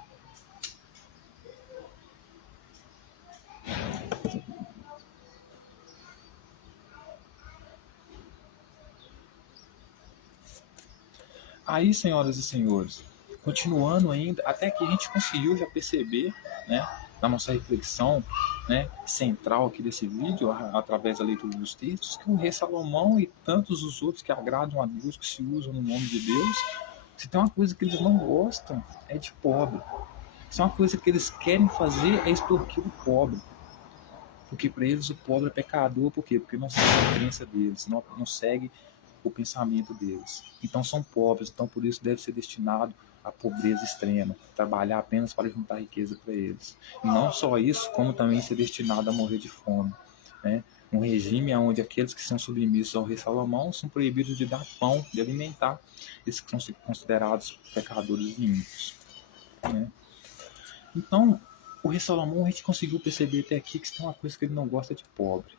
Aí, senhoras e senhores, continuando ainda, até que a gente conseguiu já perceber, né, na nossa reflexão, né, central aqui desse vídeo, através da leitura dos textos, que o rei Salomão e tantos os outros que agradam a Deus, que se usam no nome de Deus, se tem uma coisa que eles não gostam, é de pobre. Se é uma coisa que eles querem fazer, é extorquir o pobre. Porque para eles o pobre é pecador, por quê? Porque não segue a crença deles, não segue o pensamento deles. Então são pobres, então por isso deve ser destinado à pobreza extrema, trabalhar apenas para juntar riqueza para eles. E não só isso, como também ser destinado a morrer de fome. Né? Um regime onde aqueles que são submissos ao rei Salomão são proibidos de dar pão, de alimentar esses que são considerados pecadores e ímpios. Né? Então, o rei Salomão, a gente conseguiu perceber até aqui que tem uma coisa que ele não gosta de pobre.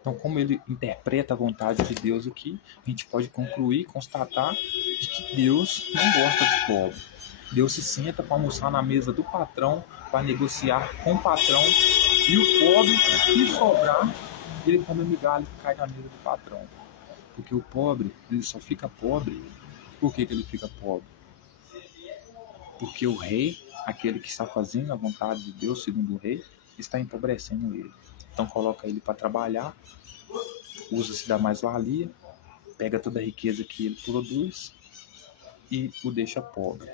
Então, como ele interpreta a vontade de Deus aqui, a gente pode concluir, constatar de que Deus não gosta de pobre. Deus se senta para almoçar na mesa do patrão, para negociar com o patrão, e o pobre, se sobrar, ele come migalha que cai na mesa do patrão. Porque o pobre, ele só fica pobre. Por que ele fica pobre? Porque o rei, aquele que está fazendo a vontade de Deus, segundo o rei, está empobrecendo ele. Então coloca ele para trabalhar, usa-se da mais-valia, pega toda a riqueza que ele produz e o deixa pobre.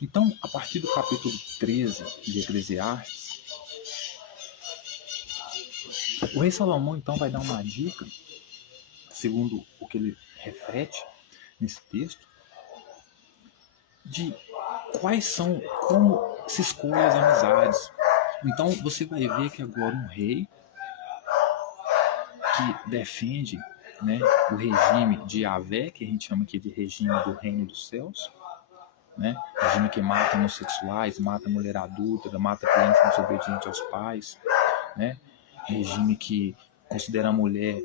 Então, a partir do capítulo 13 de Eclesiastes, o rei Salomão então vai dar uma dica, segundo o que ele reflete nesse texto, de quais são, como se escolhe as amizades. Então você vai ver que agora um rei que defende, né, o regime de Yahvé, que a gente chama aqui de regime do reino dos céus, né, regime que mata homossexuais, mata mulher adulta, mata criança desobediente aos pais, né, regime que considera a mulher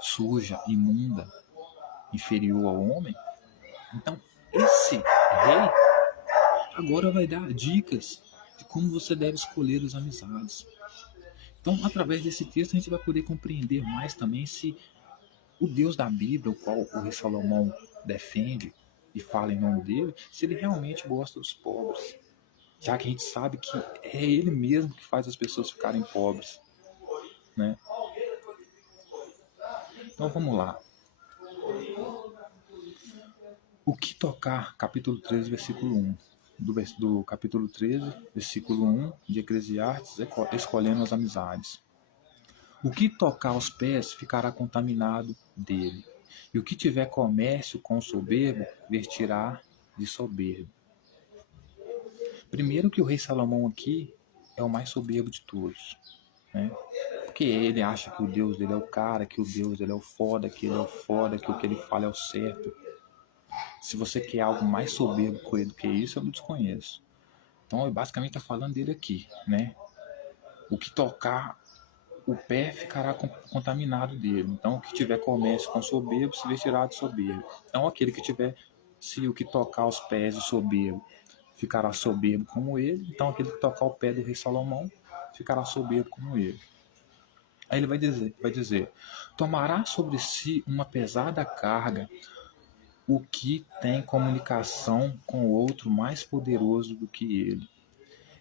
suja, imunda, inferior ao homem. Então esse rei, Agora vai dar dicas de como você deve escolher as amizades. Então, através desse texto, a gente vai poder compreender mais também se o Deus da Bíblia, o qual o rei Salomão defende e fala em nome dele, se ele realmente gosta dos pobres, já que a gente sabe que é ele mesmo que faz as pessoas ficarem pobres, né? Então vamos lá. O que tocar, capítulo 13, versículo 1. Do capítulo 13, versículo 1 de Eclesiastes, escolhendo as amizades. O que tocar aos pés ficará contaminado dele, e o que tiver comércio com o soberbo vestirá de soberbo. Primeiro que o rei Salomão aqui é o mais soberbo de todos, né? Porque ele acha que o Deus dele é o cara, que o Deus dele é o foda, que ele é o foda, que o que ele fala é o certo. Se você quer algo mais soberbo do que isso, eu não desconheço. Então, ele basicamente está falando dele aqui, né? O que tocar o pé ficará contaminado dele. Então, o que tiver comércio com soberbo se vestirá de soberbo. Então, aquele que tiver, se o que tocar os pés do soberbo ficará soberbo como ele, então aquele que tocar o pé do rei Salomão ficará soberbo como ele. Aí ele vai dizer, tomará sobre si uma pesada carga o que tem comunicação com outro mais poderoso do que ele,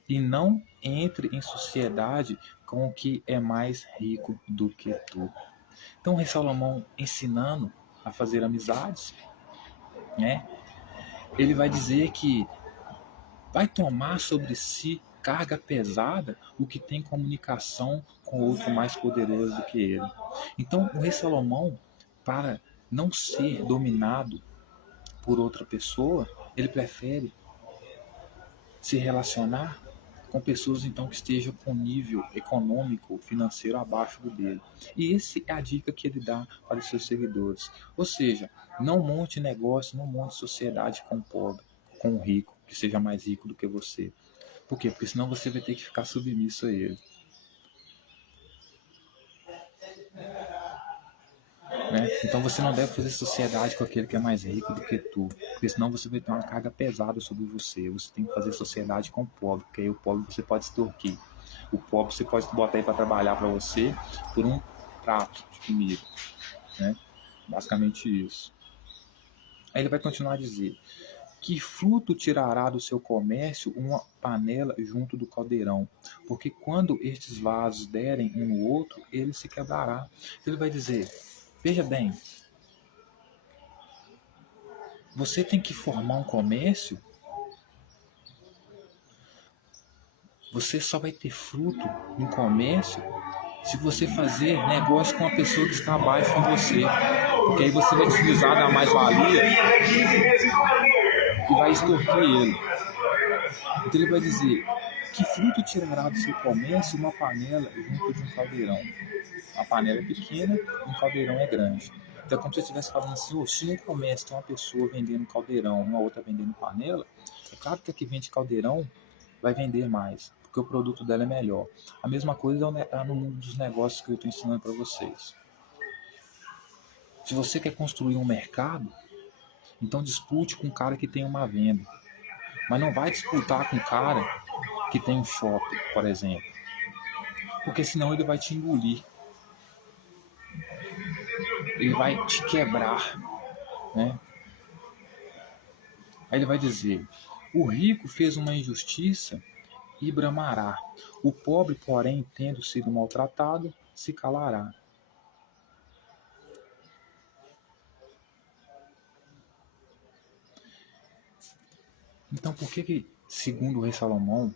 e não entre em sociedade com o que é mais rico do que tu. Então, o rei Salomão ensinando a fazer amizades, né? Ele vai dizer que vai tomar sobre si carga pesada o que tem comunicação com outro mais poderoso do que ele. Então, o rei Salomão, para não ser dominado por outra pessoa, ele prefere se relacionar com pessoas então que estejam com nível econômico, financeiro abaixo do dele. E essa é a dica que ele dá para os seus seguidores. Ou seja, não monte negócio, não monte sociedade com o pobre, com o rico, que seja mais rico do que você. Por quê? Porque senão você vai ter que ficar submisso a ele. Né? Então você não deve fazer sociedade com aquele que é mais rico do que tu, porque senão você vai ter uma carga pesada sobre você. Você tem que fazer sociedade com o pobre, porque aí o pobre você pode extorquir. O pobre você pode botar aí para trabalhar para você por um prato de comida. Né? Basicamente isso. Aí ele vai continuar a dizer: que fruto tirará do seu comércio uma panela junto do caldeirão? Porque quando estes vasos derem um no outro, ele se quebrará. Ele vai dizer: veja bem, você tem que formar um comércio, você só vai ter fruto no comércio se você fazer negócio com a pessoa que está abaixo de você. Porque aí você vai utilizar da mais-valia e vai extorquir ele. Então ele vai dizer: que fruto tirará do seu comércio uma panela junto de um caldeirão? A panela é pequena e um caldeirão é grande. Então é como se eu estivesse falando assim: se no comércio tem uma pessoa vendendo caldeirão, uma outra vendendo panela, é claro que a que vende caldeirão vai vender mais, porque o produto dela é melhor. A mesma coisa é no mundo dos negócios que eu estou ensinando para vocês. Se você quer construir um mercado, então dispute com um cara que tem uma venda. Mas não vai disputar com um cara que tem um shopping, por exemplo. Porque senão ele vai te engolir. Ele vai te quebrar, né? Aí ele vai dizer: o rico fez uma injustiça e bramará. O pobre, porém, tendo sido maltratado, se calará. Então, por que, segundo o rei Salomão,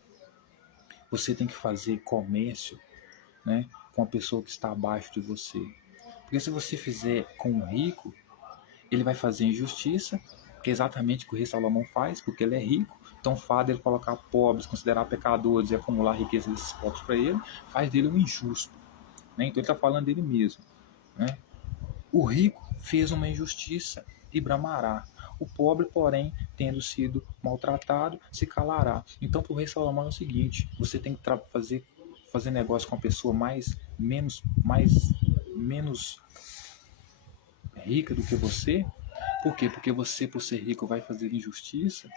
você tem que fazer comércio, né, com a pessoa que está abaixo de você? Porque se você fizer com o rico, ele vai fazer injustiça, que é exatamente o que o rei Salomão faz, porque ele é rico. Então, o fato dele colocar pobres, considerar pecadores e acumular riqueza desses pobres para ele, faz dele um injusto. Né? Então, ele está falando dele mesmo. Né? O rico fez uma injustiça e bramará. O pobre, porém, tendo sido maltratado, se calará. Então, para o rei Salomão é o seguinte: você tem que fazer negócio com a pessoa menos rica do que você. Por quê? Porque você, por ser rico, vai fazer injustiça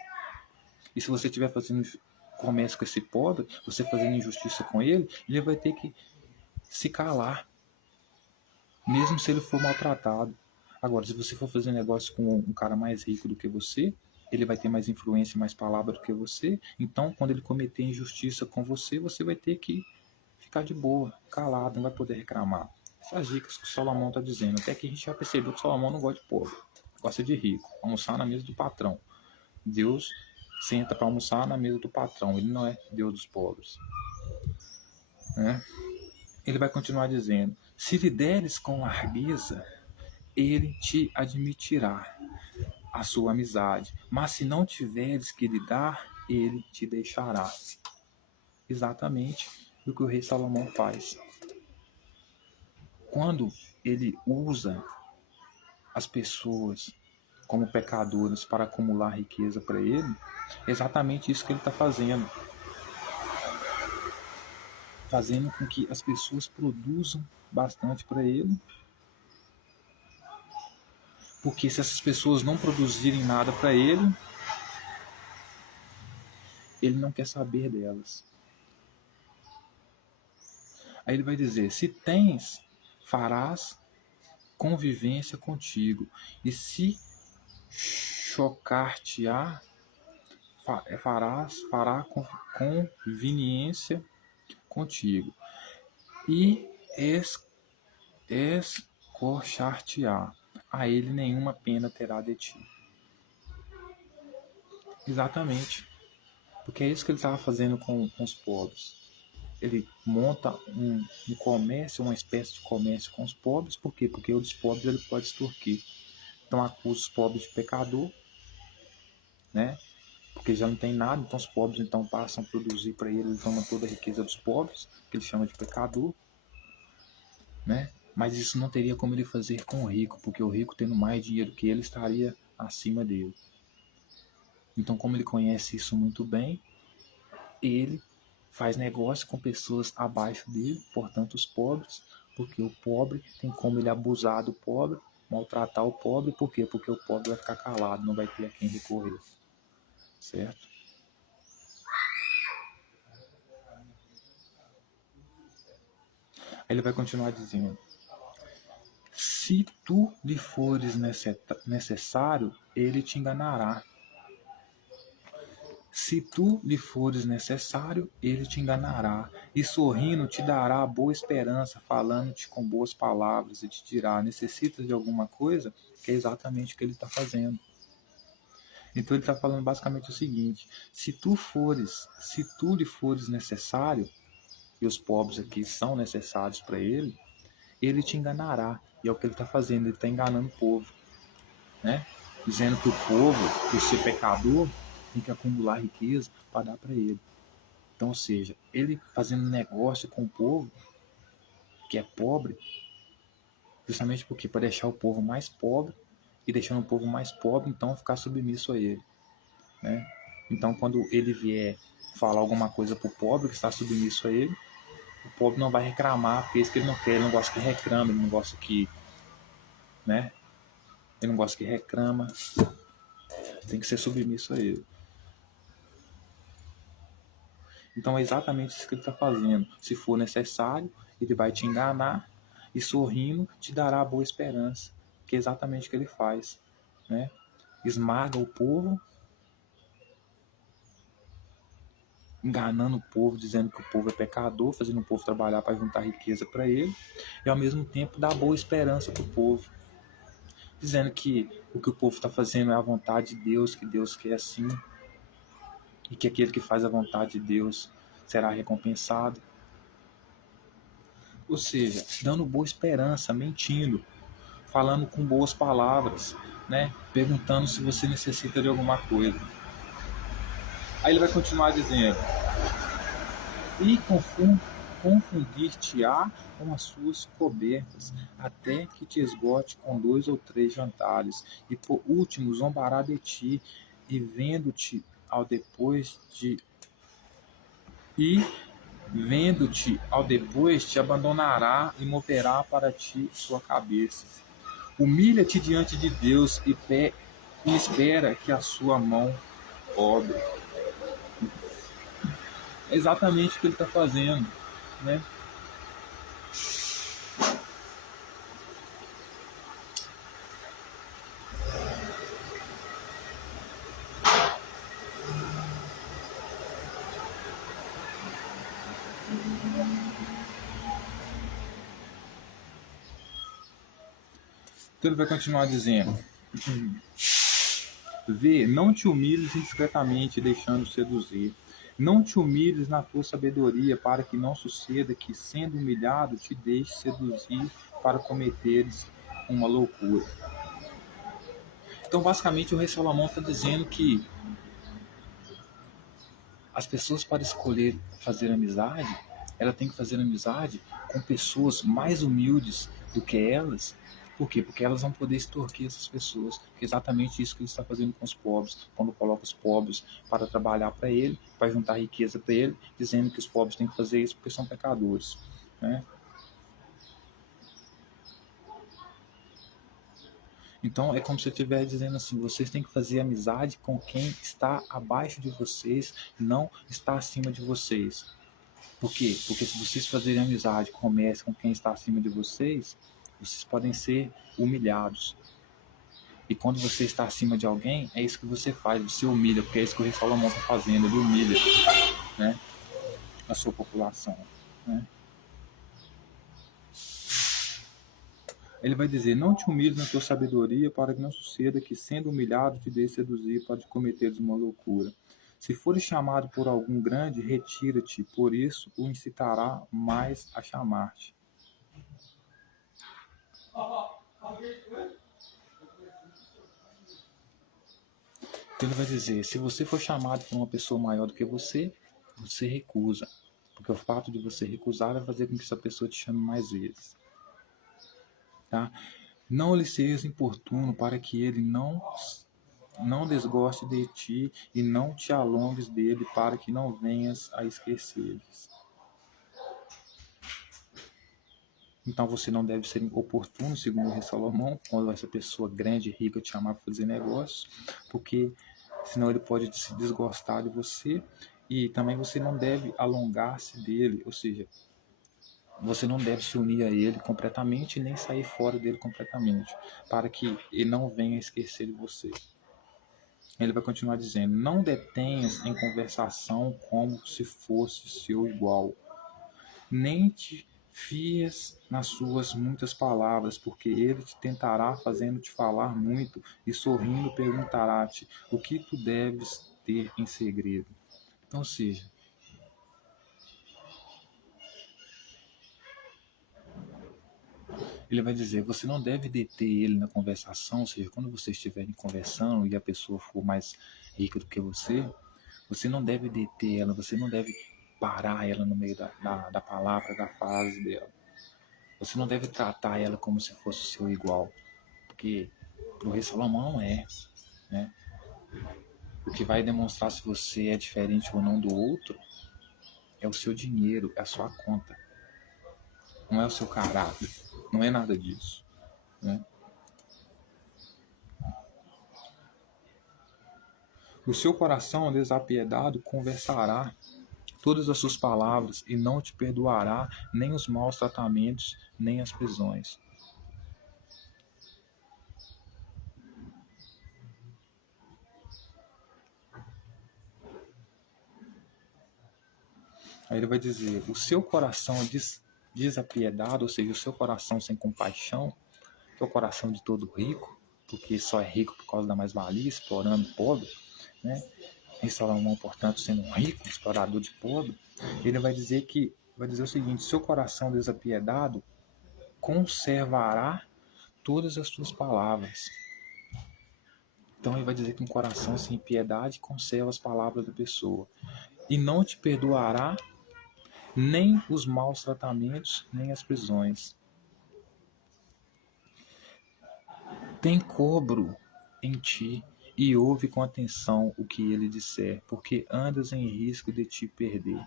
E se você estiver fazendo comércio com esse pobre, você fazendo injustiça com ele, ele vai ter que se calar, mesmo se ele for maltratado. Agora, se você for fazer negócio com um cara mais rico do que você, ele vai ter mais influência e mais palavra do que você. Então, quando ele cometer injustiça com você, você vai ter que ficar de boa, calado, não vai poder reclamar. Essas dicas que o Salomão está dizendo. Até que a gente já percebeu que o Salomão não gosta de pobre, gosta de rico. Almoçar na mesa do patrão. Deus senta para almoçar na mesa do patrão. Ele não é Deus dos pobres. Né? Ele vai continuar dizendo: se lhe deres com largueza, ele te admitirá a sua amizade. Mas se não tiveres que lhe dar, ele te deixará. Exatamente o que o rei Salomão faz. Quando ele usa as pessoas como pecadoras para acumular riqueza para ele, é exatamente isso que ele está fazendo. Fazendo com que as pessoas produzam bastante para ele. Porque se essas pessoas não produzirem nada para ele não quer saber delas. Aí ele vai dizer: se tens, farás convivência contigo, e se chocar-te-á, fará conveniência contigo, e escorchar-te-á, a ele nenhuma pena terá de ti. Exatamente, porque é isso que ele estava fazendo com os pobres. Ele monta um comércio, uma espécie de comércio com os pobres. Por quê? Porque o dos pobres ele pode extorquir. Então acusa os pobres de pecador, né? Porque já não tem nada, então os pobres então passam a produzir para ele, ele toma toda a riqueza dos pobres, que ele chama de pecador, né? Mas isso não teria como ele fazer com o rico, porque o rico, tendo mais dinheiro que ele, estaria acima dele. Então, como ele conhece isso muito bem, ele faz negócio com pessoas abaixo dele, portanto os pobres, porque o pobre tem como ele abusar do pobre, maltratar o pobre. Por quê? Porque o pobre vai ficar calado, não vai ter a quem recorrer. Certo? Aí ele vai continuar dizendo: se tu lhe fores necessário, ele te enganará. Se tu lhe fores necessário, ele te enganará, e sorrindo te dará boa esperança, falando-te com boas palavras, e te dirá: necessitas de alguma coisa? Que é exatamente o que ele está fazendo. Então ele está falando basicamente o seguinte: se tu lhe fores necessário, e os pobres aqui são necessários para ele te enganará. E é o que ele está fazendo, ele está enganando o povo, né? Dizendo que o povo, por ser pecador, tem que acumular riqueza para dar para ele. Então, ou seja, ele fazendo negócio com o povo que é pobre, justamente porque para deixar o povo mais pobre, e deixando o povo mais pobre, então ficar submisso a ele, né? Então, quando ele vier falar alguma coisa para o pobre que está submisso a ele, o pobre não vai reclamar, porque é isso que ele não quer. Ele não gosta que reclame, ele não gosta que, né? Ele não gosta que reclama, tem que ser submisso a ele. Então é exatamente isso que ele está fazendo. Se for necessário, ele vai te enganar, e sorrindo te dará boa esperança, que é exatamente o que ele faz, né? Esmaga o povo, enganando o povo, dizendo que o povo é pecador, fazendo o povo trabalhar para juntar riqueza para ele, e ao mesmo tempo dá boa esperança para o povo, dizendo que o que o povo está fazendo é a vontade de Deus, que Deus quer assim, e que aquele que faz a vontade de Deus será recompensado. Ou seja, dando boa esperança, mentindo, falando com boas palavras, né? Perguntando se você necessita de alguma coisa. Aí ele vai continuar dizendo: e confundir-te-á com as suas cobertas, até que te esgote com 2 ou 3 jantares, e por último zombará de ti, e vendo-te ao depois te abandonará e moverá para ti sua cabeça. Humilha-te diante de Deus e espera que a sua mão obre. É exatamente o que ele está fazendo, né? Então ele vai continuar dizendo: vê, não te humilhes indiscretamente, deixando seduzir. Não te humilhes na tua sabedoria, para que não suceda que, sendo humilhado, te deixe seduzir para cometeres uma loucura. Então, basicamente, o rei Salomão está dizendo que as pessoas, para escolher fazer amizade, ela tem que fazer amizade com pessoas mais humildes do que elas. Por quê? Porque elas vão poder extorquir essas pessoas. Que é exatamente isso que ele está fazendo com os pobres, quando coloca os pobres para trabalhar para ele, para juntar riqueza para ele, dizendo que os pobres têm que fazer isso porque são pecadores, né? Então é como se eu estivesse dizendo assim: vocês têm que fazer amizade com quem está abaixo de vocês, não está acima de vocês. Por quê? Porque se vocês fazerem amizade, comércio com quem está acima de vocês, vocês podem ser humilhados. E quando você está acima de alguém, é isso que você faz, você humilha, porque é isso que o rei Salomão está fazendo, ele humilha, né, a sua população, né? Ele vai dizer: não te humilhes na tua sabedoria, para que não suceda que, sendo humilhado, te deixe seduzir para te cometeres uma loucura. Se fores chamado por algum grande, retira-te, por isso o incitará mais a chamar-te. Ele vai dizer: se você for chamado por uma pessoa maior do que você, você recusa. Porque o fato de você recusar vai fazer com que essa pessoa te chame mais vezes. Tá? Não lhe sejas importuno para que ele não desgoste de ti e não te alongues dele para que não venhas a esquecer-lhes. Então você não deve ser oportuno, segundo o rei Salomão, quando essa pessoa grande e rica te chamar para fazer negócios, porque senão ele pode se desgostar de você, e também você não deve alongar-se dele, ou seja, você não deve se unir a ele completamente nem sair fora dele completamente, para que ele não venha esquecer de você. Ele vai continuar dizendo: não detenhas em conversação como se fosse seu igual, nem te fies nas suas muitas palavras, porque ele te tentará fazendo-te falar muito, e sorrindo perguntará-te o que tu deves ter em segredo. Então, ou seja, ele vai dizer: você não deve deter ele na conversação, ou seja, quando vocês estiverem conversando e a pessoa for mais rica do que você não deve deter ela, você não deve parar ela no meio da palavra, da frase dela. Você não deve tratar ela como se fosse o seu igual, porque para o rei Salomão não é, né? O que vai demonstrar se você é diferente ou não do outro é o seu dinheiro, é a sua conta, não é o seu caráter, não é nada disso, né? O seu coração desapiedado conversará todas as suas palavras e não te perdoará nem os maus tratamentos, nem as prisões. Aí ele vai dizer: o seu coração desapiedado, ou seja, o seu coração sem compaixão, que é o coração de todo rico, porque só é rico por causa da mais-valia, explorando o pobre, né? Em Salomão, portanto, sendo um rico, explorador de pobre, ele vai dizer o seguinte: seu coração desapiedado conservará todas as suas palavras. Então ele vai dizer que um coração sem piedade conserva as palavras da pessoa. E não te perdoará nem os maus tratamentos, nem as prisões. Tem cobro em ti e ouve com atenção o que ele disser, porque andas em risco de te perder.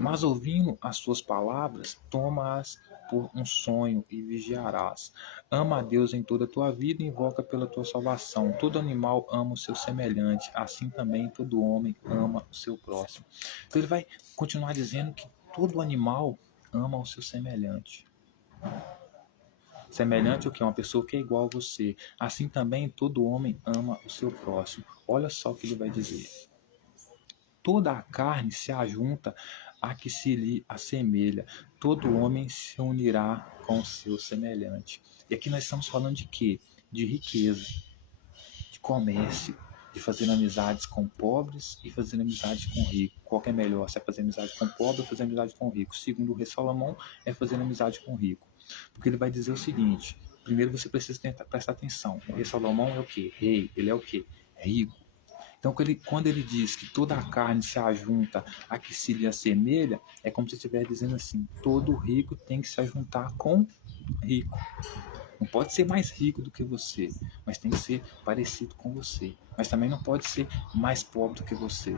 Mas ouvindo as suas palavras, toma-as por um sonho e vigiarás. Ama a Deus em toda a tua vida e invoca pela tua salvação. Todo animal ama o seu semelhante, assim também todo homem ama o seu próximo. Então ele vai continuar dizendo que todo animal ama o seu semelhante. Semelhante ao que? Uma pessoa que é igual a você. Assim também todo homem ama o seu próximo. Olha só o que ele vai dizer. Toda a carne se ajunta a que se lhe assemelha. Todo homem se unirá com o seu semelhante. E aqui nós estamos falando de quê? De riqueza, de comércio, de fazer amizades com pobres e fazer amizades com ricos. Qual que é melhor? Se é fazer amizade com pobre ou fazer amizade com rico? Segundo o rei Salomão, é fazer amizade com rico. Porque ele vai dizer o seguinte: primeiro você precisa prestar atenção. O rei Salomão é o quê? Rei. Ele é o quê? Rico. Então, quando ele diz que toda a carne se ajunta a que se lhe assemelha, é como se estiver dizendo assim: todo rico tem que se ajuntar com rico. Não pode ser mais rico do que você, mas tem que ser parecido com você. Mas também não pode ser mais pobre do que você.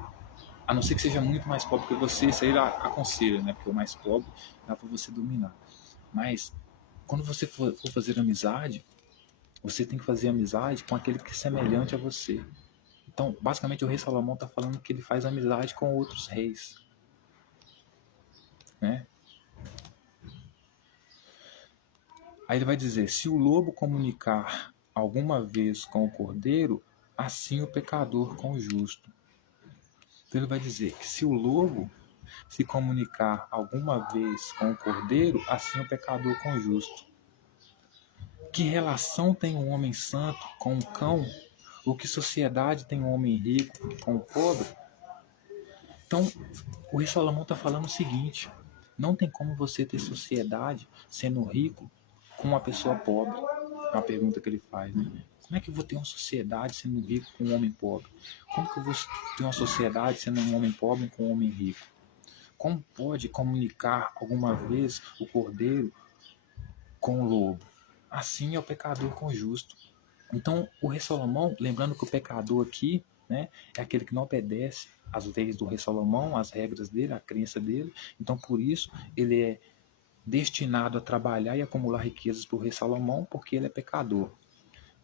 A não ser que seja muito mais pobre que você, isso aí aconselha, né? Porque o mais pobre dá para você dominar. Mas quando você for fazer amizade, você tem que fazer amizade com aquele que é semelhante a você. Então, basicamente, o rei Salomão está falando que ele faz amizade com outros reis, né? Aí ele vai dizer: se o lobo comunicar alguma vez com o cordeiro, assim o pecador com o justo. Então ele vai dizer que se o lobo se comunicar alguma vez com o cordeiro, assim o pecador com o justo. Que relação tem um homem santo com o cão? Ou que sociedade tem um homem rico com o pobre? Então, o rei Salomão está falando o seguinte: não tem como você ter sociedade sendo rico com uma pessoa pobre. É uma pergunta que ele faz, né? Como é que eu vou ter uma sociedade sendo rico com um homem pobre? Como que eu vou ter uma sociedade sendo um homem pobre com um homem rico? Como pode comunicar alguma vez o cordeiro com o lobo? Assim é o pecador com o justo. Então, o rei Salomão, lembrando que o pecador aqui, né, é aquele que não obedece às leis do rei Salomão, às regras dele, à crença dele. Então, por isso, ele é destinado a trabalhar e acumular riquezas para o rei Salomão, porque ele é pecador,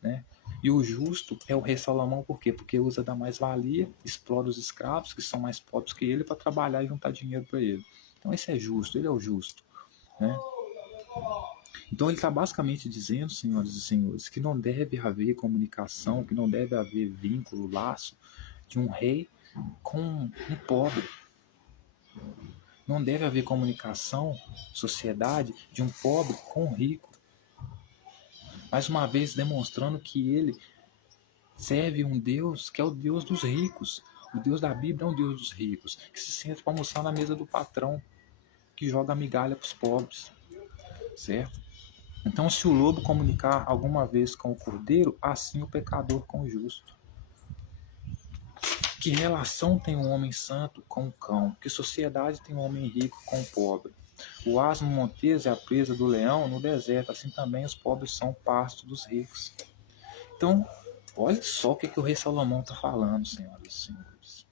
né? E o justo é o rei Salomão, por quê? Porque usa da mais-valia, explora os escravos, que são mais pobres que ele, para trabalhar e juntar dinheiro para ele. Então, esse é justo, ele é o justo, né? Então ele está basicamente dizendo, senhoras e senhores, que não deve haver comunicação, que não deve haver vínculo, laço de um rei com um pobre. Não deve haver comunicação, sociedade, de um pobre com um rico. Mais uma vez demonstrando que ele serve um Deus que é o Deus dos ricos. O Deus da Bíblia é um Deus dos ricos, que se senta para almoçar na mesa do patrão, que joga migalha para os pobres, certo? Então, se o lobo comunicar alguma vez com o cordeiro, assim o pecador com o justo. Que relação tem um homem santo com o cão? Que sociedade tem um homem rico com o pobre? O asno monteso é a presa do leão no deserto, assim também os pobres são pasto dos ricos. Então, olha só o que o rei Salomão está falando, senhoras e senhores.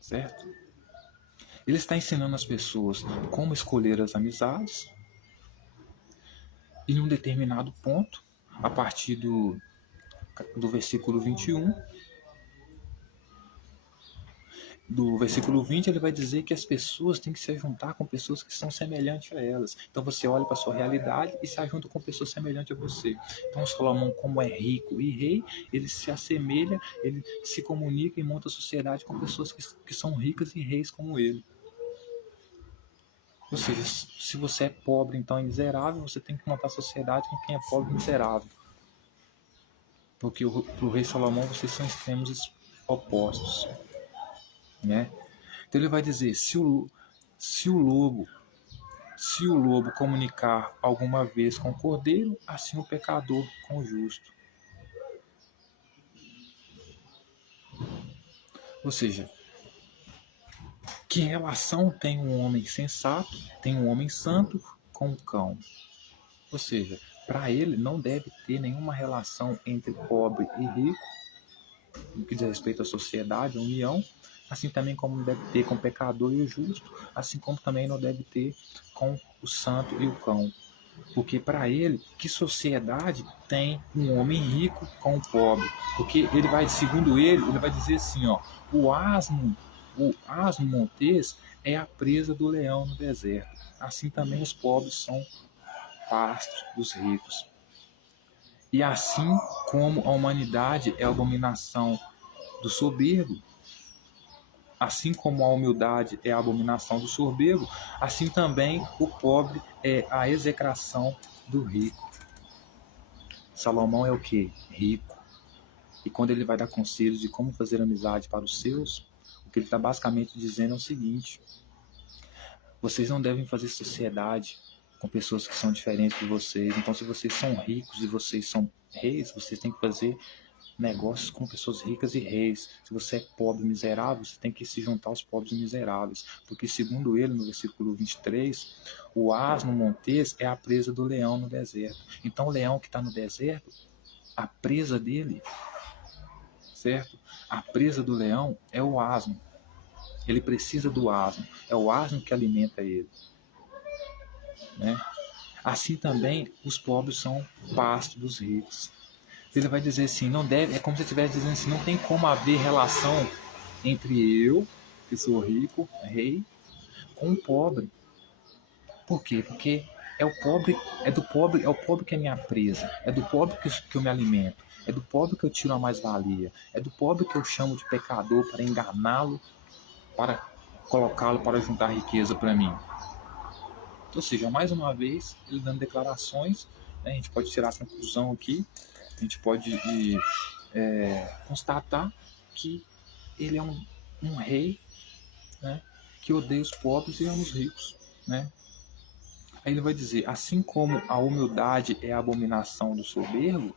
Certo? Ele está ensinando as pessoas como escolher as amizades, em um determinado ponto, a partir do versículo 21, do versículo 20, ele vai dizer que as pessoas têm que se juntar com pessoas que são semelhantes a elas. Então você olha para a sua realidade e se ajunta com pessoas semelhantes a você. Então Salomão, como é rico e rei, ele se assemelha, ele se comunica e monta sociedade com pessoas que são ricas e reis como ele. Ou seja, se você é pobre, então é miserável, você tem que montar sociedade com quem é pobre e miserável. Porque para o rei Salomão vocês são extremos opostos, né? Então ele vai dizer: se o lobo comunicar alguma vez com o cordeiro, assim o pecador com o justo. Ou seja, que relação tem um homem sensato, tem um homem santo com o cão? Ou seja, para ele não deve ter nenhuma relação entre pobre e rico, no que diz respeito à sociedade, à união, assim também como não deve ter com o pecador e o justo, assim como também não deve ter com o santo e o cão. Porque para ele, que sociedade tem um homem rico com o pobre? Porque ele vai, segundo ele vai dizer assim, ó, o asno, o asno montês é a presa do leão no deserto. Assim também os pobres são pastos dos ricos. E assim como a humanidade é a abominação do soberbo, assim como a humildade é a abominação do soberbo, assim também o pobre é a execração do rico. Salomão é o que? Rico. E quando ele vai dar conselhos de como fazer amizade para os seus, o que ele está basicamente dizendo é o seguinte: vocês não devem fazer sociedade com pessoas que são diferentes de vocês. Então, se vocês são ricos e vocês são reis, vocês têm que fazer negócios com pessoas ricas e reis. Se você é pobre e miserável, você tem que se juntar aos pobres e miseráveis. Porque, segundo ele, no versículo 23, o asno montês é a presa do leão no deserto. Então, o leão que está no deserto, a presa dele, certo? A presa do leão é o asno. Ele precisa do asno. É o asno que alimenta ele, né? Assim também, os pobres são pasto dos ricos. Ele vai dizer assim, não deve, é como se ele estivesse dizendo assim, não tem como haver relação entre eu, que sou rico, rei, com o pobre. Por quê? Porque é o pobre, é o pobre que é minha presa, é do pobre que eu me alimento, é do pobre que eu tiro a mais-valia, é do pobre que eu chamo de pecador para enganá-lo, para colocá-lo para juntar riqueza para mim. Ou seja, mais uma vez, ele dando declarações, né, a gente pode tirar a conclusão aqui, a gente pode constatar que ele é um rei, né, que odeia os pobres e ama os ricos, né? Aí ele vai dizer, assim como a humildade é a abominação do soberbo,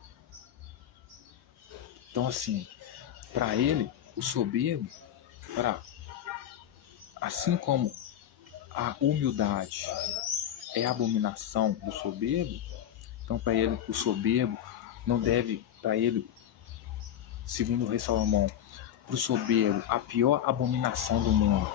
então assim, para ele, o soberbo, para assim como a humildade é a abominação do soberbo, então para ele o soberbo não deve, para ele, segundo o rei Salomão, para o soberbo a pior abominação do mundo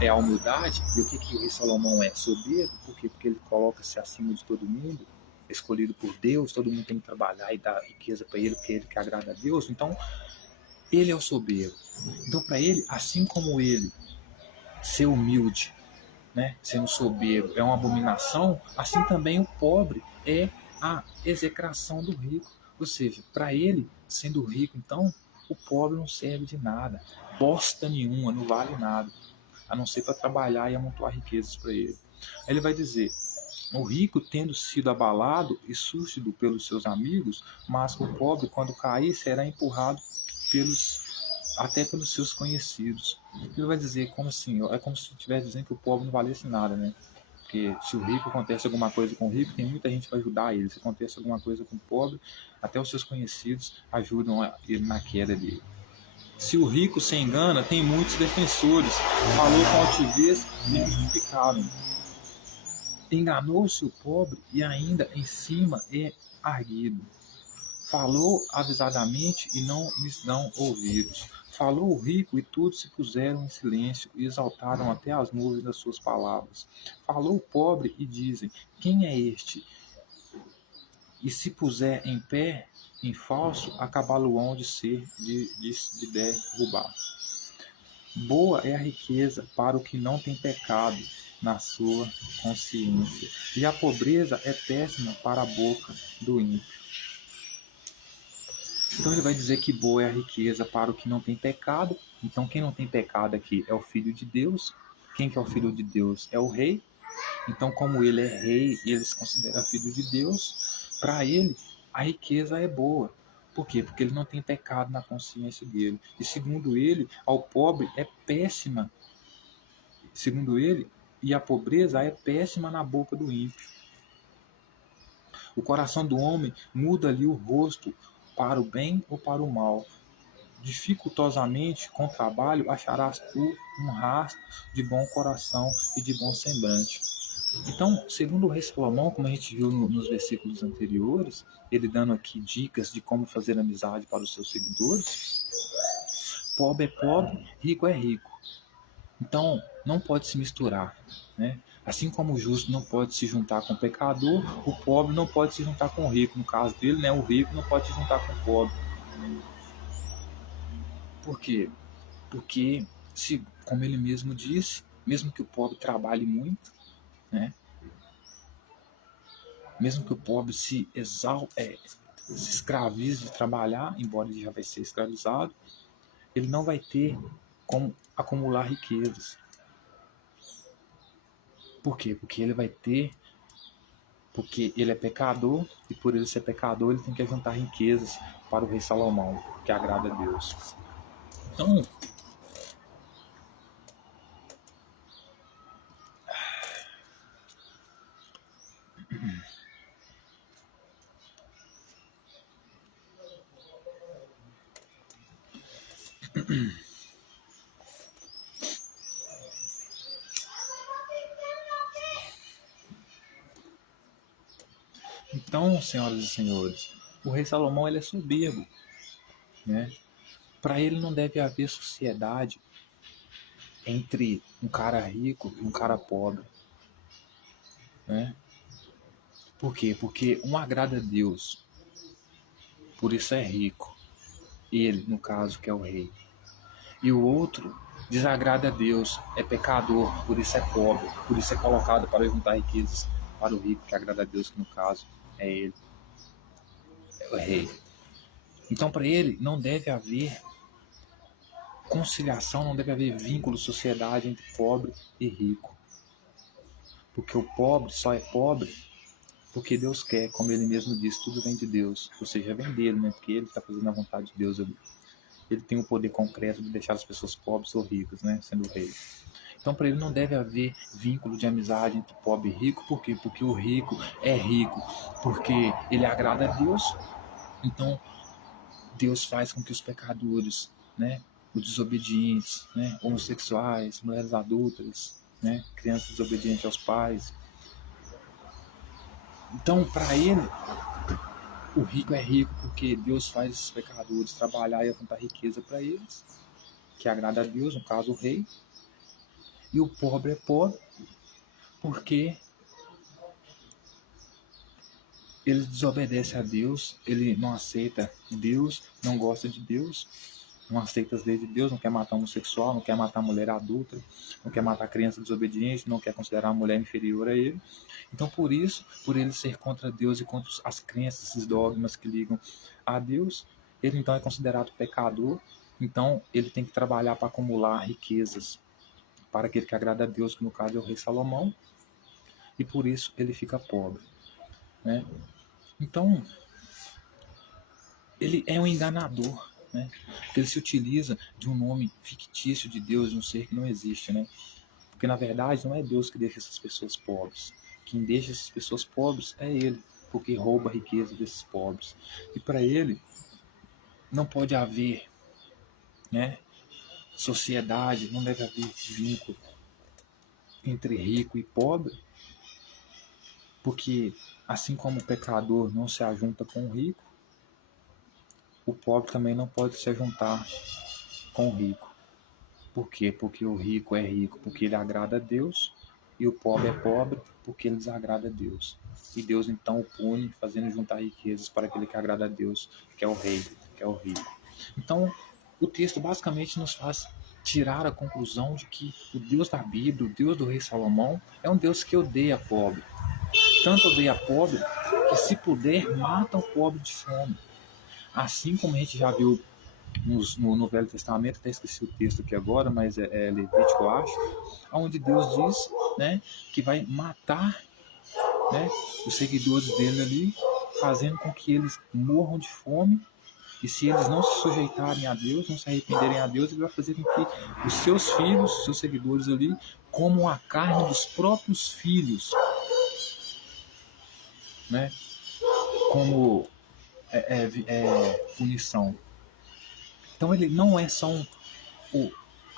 é a humildade. E o que o rei Salomão é? Soberbo. Por quê? Porque ele coloca-se acima de todo mundo, escolhido por Deus, todo mundo tem que trabalhar e dar riqueza para ele, porque é ele que agrada a Deus. Então, ele é o soberbo. Então, para ele, assim como ele ser humilde, né, sendo soberbo, é uma abominação, assim também o pobre é a execração do rico. Ou seja, para ele, sendo rico, então, o pobre não serve de nada, bosta nenhuma, não vale nada, a não ser para trabalhar e amontoar riquezas para ele. Aí ele vai dizer, o rico tendo sido abalado e sústido pelos seus amigos, mas o pobre, quando cair, será empurrado até pelos seus conhecidos. Ele vai dizer, como assim? É como se estivesse dizendo que o pobre não valesse nada, né? Porque se o rico acontece alguma coisa com o rico, tem muita gente para ajudar ele. Se acontece alguma coisa com o pobre, até os seus conhecidos ajudam ele na queda dele. Se o rico se engana, tem muitos defensores. Falou com altivez e justificaram. Enganou-se o pobre e ainda em cima é arguido. Falou avisadamente e não lhes dão ouvidos. Falou o rico e todos se puseram em silêncio e exaltaram até as nuvens das suas palavras. Falou o pobre e dizem, quem é este? E se puser em pé, em falso, acabá-lo-ão de derrubar. Boa é a riqueza para o que não tem pecado na sua consciência, e a pobreza é péssima para a boca do ímpio. Então ele vai dizer que boa é a riqueza para o que não tem pecado. Então quem não tem pecado aqui é o Filho de Deus. Quem que é o Filho de Deus? É o Rei. Então como ele é Rei e ele se considera Filho de Deus, para ele a riqueza é boa. Por quê? Porque ele não tem pecado na consciência dele. E segundo ele, ao pobre é péssima. Segundo ele, e a pobreza é péssima na boca do ímpio. O coração do homem muda-lhe o rosto para o bem ou para o mal. Dificultosamente, com trabalho, acharás tu um rastro de bom coração e de bom semblante. Então, segundo o rei Salomão, como a gente viu nos versículos anteriores, ele dando aqui dicas de como fazer amizade para os seus seguidores, Pobre é pobre, rico é rico. Então, não pode se misturar, né? Assim como o justo não pode se juntar com o pecador, o pobre não pode se juntar com o rico. No caso dele, né, o rico não pode se juntar com o pobre. Por quê? Porque, como ele mesmo disse, mesmo que o pobre trabalhe muito, né, mesmo que o pobre se escravize de trabalhar, embora ele já vai ser escravizado, ele não vai ter como acumular riquezas. Por quê? Porque ele é pecador, e por ele ser pecador, ele tem que juntar riquezas para o rei Salomão, que agrada a Deus. Então, senhoras e senhores, o rei Salomão ele é soberbo, né? Para ele não deve haver sociedade entre um cara rico e um cara pobre, né? Por quê? Porque um agrada a Deus, por isso é rico. Ele, no caso, que é o rei. E o outro desagrada a Deus, é pecador, por isso é pobre, por isso é colocado para juntar riquezas para o rico, que agrada a Deus, que no caso é ele, é o rei. Então, para ele, não deve haver conciliação, não deve haver vínculo, sociedade entre pobre e rico. Porque o pobre só é pobre porque Deus quer, como ele mesmo diz, tudo vem de Deus, ou seja, vem dele, né? Porque ele está fazendo a vontade de Deus ali. Ele tem o poder concreto de deixar as pessoas pobres ou ricas, né? Sendo rei. Então, para ele não deve haver vínculo de amizade entre pobre e rico. Por quê? Porque o rico é rico, porque ele agrada a Deus. Então, Deus faz com que os pecadores, né? Os desobedientes, né? Homossexuais, mulheres adúlteras, né? Crianças desobedientes aos pais. Então, para ele, o rico é rico porque Deus faz esses pecadores trabalhar e apontar riqueza para eles, que agrada a Deus, no caso o rei. E o pobre é pobre porque ele desobedece a Deus, ele não aceita Deus, não gosta de Deus, não aceita as leis de Deus, não quer matar homossexual, não quer matar mulher adulta, não quer matar criança desobediente, não quer considerar a mulher inferior a ele. Então, por isso, por ele ser contra Deus e contra as crenças, esses dogmas que ligam a Deus, ele então é considerado pecador. Então, ele tem que trabalhar para acumular riquezas para aquele que agrada a Deus, que no caso é o rei Salomão, e por isso ele fica pobre, né? Então, ele é um enganador, né? Porque ele se utiliza de um nome fictício de Deus, de um ser que não existe, né? Porque na verdade não é Deus que deixa essas pessoas pobres. Quem deixa essas pessoas pobres é ele, porque rouba a riqueza desses pobres. E para ele não pode haver, né, sociedade, não deve haver vínculo entre rico e pobre, porque assim como o pecador não se ajunta com o rico, o pobre também não pode se juntar com o rico. Por quê? Porque o rico é rico porque ele agrada a Deus, e o pobre é pobre porque ele desagrada a Deus. E Deus então o pune, fazendo juntar riquezas para aquele que agrada a Deus, que é o rei, que é o rico. Então, o texto basicamente nos faz tirar a conclusão de que o Deus da Bíblia, o Deus do rei Salomão, é um Deus que odeia pobre. Tanto odeia pobre que, se puder, mata o pobre de fome. Assim como a gente já viu no Velho Testamento, até esqueci o texto aqui agora, mas é Levítico, eu acho, onde Deus diz, né, que vai matar, né, os seguidores dele ali, fazendo com que eles morram de fome. E se eles não se sujeitarem a Deus, não se arrependerem a Deus, ele vai fazer com que os seus filhos, seus seguidores ali, comam a carne dos próprios filhos, né, como punição. Então ele não é só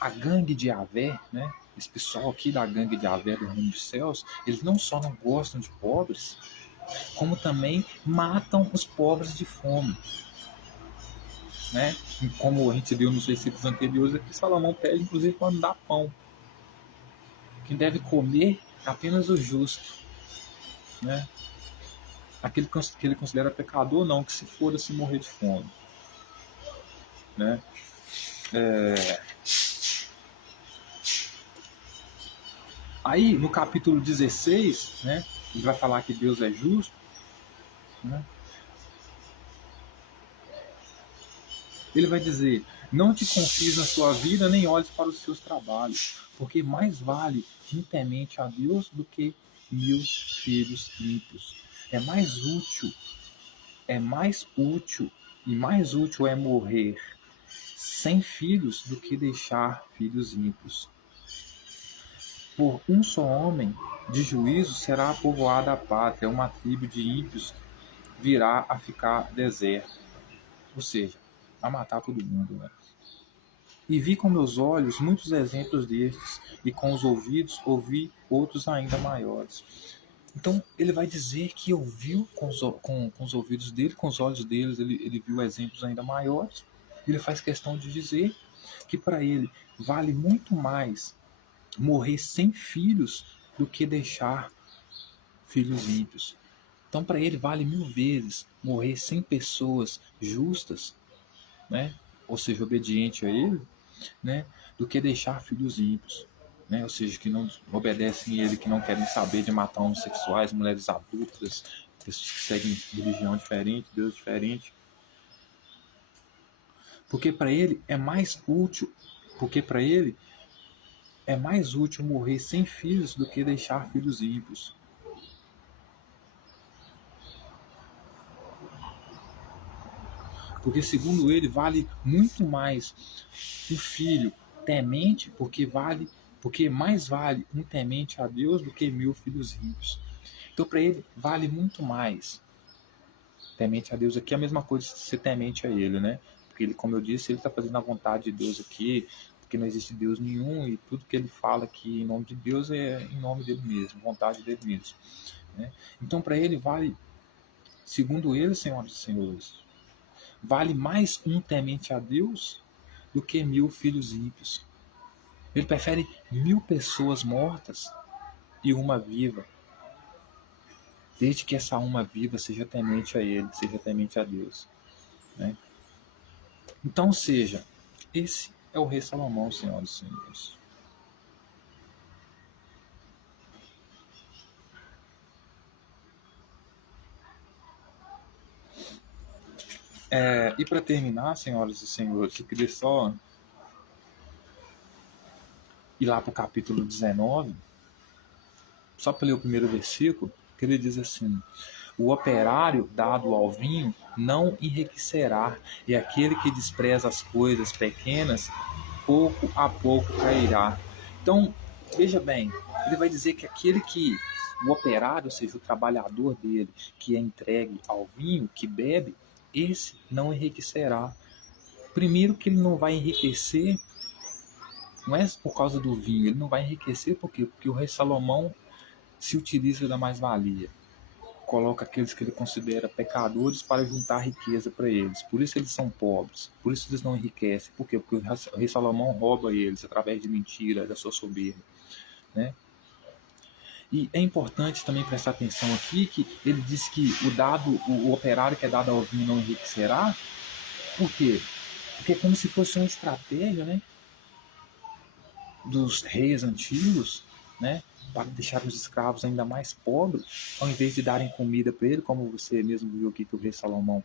a gangue de Yahvé, né? Esse pessoal aqui da gangue de Yahvé do Reino dos Céus, eles não só não gostam de pobres, como também matam os pobres de fome. né? E como a gente viu nos versículos anteriores, aqui Salomão pede, inclusive, para não dar pão. Quem deve comer é apenas o justo, né? Aquele que ele considera pecador, não, que se for se morrer de fome, né? Aí, no capítulo 16, né, ele vai falar que Deus é justo, né? Ele vai dizer: não te confies na sua vida, nem olhes para os seus trabalhos, porque mais vale um temente a Deus do que 1000 filhos ímpios. É mais útil e mais útil é morrer sem filhos do que deixar filhos ímpios. Por um só homem de juízo será povoada a pátria, uma tribo de ímpios virá a ficar deserta. Ou seja, a matar todo mundo, né? E vi com meus olhos muitos exemplos destes, e com os ouvidos ouvi outros ainda maiores. Então ele vai dizer que ouviu com os ouvidos dele, com os olhos deles, ele viu exemplos ainda maiores. Ele faz questão de dizer que para ele vale muito mais morrer sem filhos do que deixar filhos ímpios. Então para ele vale 1000 vezes morrer sem pessoas justas, né? Ou seja, obediente a ele, né, do que deixar filhos ímpios, né, ou seja, que não obedecem a ele, que não querem saber de matar homossexuais, mulheres adultas, pessoas que seguem religião diferente, Deus diferente, porque para ele é mais útil, porque para ele é mais útil morrer sem filhos do que deixar filhos ímpios. Porque segundo ele vale muito mais um filho temente, porque mais vale um temente a Deus do que 1000 filhos ímpios. Então para ele vale muito mais temente a Deus aqui é a mesma coisa de ser temente a ele, né? Porque ele, como eu disse, ele está fazendo a vontade de Deus aqui, porque não existe Deus nenhum e tudo que ele fala aqui em nome de Deus é em nome dele mesmo, vontade dele mesmo, né? Então para ele vale, segundo ele, senhoras e senhores, vale mais um temente a Deus do que 1000 filhos ímpios. Ele prefere 1000 pessoas mortas e uma viva, desde que essa uma viva seja temente a ele, seja temente a Deus, né? Então, seja, esse é o rei Salomão, senhoras e senhores. E para terminar, senhoras e senhores, eu queria só ir lá para o capítulo 19, só para ler o primeiro versículo, que ele diz assim: o operário dado ao vinho não enriquecerá, e aquele que despreza as coisas pequenas, pouco a pouco cairá. Então, veja bem, ele vai dizer que o operário, ou seja, o trabalhador dele, que é entregue ao vinho, que bebe, esse não enriquecerá. Primeiro que ele não vai enriquecer, não é por causa do vinho, ele não vai enriquecer porque o rei Salomão se utiliza da mais-valia. Coloca aqueles que ele considera pecadores para juntar riqueza para eles. Por isso eles são pobres, por isso eles não enriquecem. Por quê? Porque o rei Salomão rouba eles através de mentira, da sua soberba, né? E é importante também prestar atenção aqui que ele diz que o operário que é dado ao vinho não enriquecerá. Por quê? Porque é como se fosse uma estratégia, né, dos reis antigos, né, para deixar os escravos ainda mais pobres, ao invés de darem comida para ele, como você mesmo viu aqui que o rei Salomão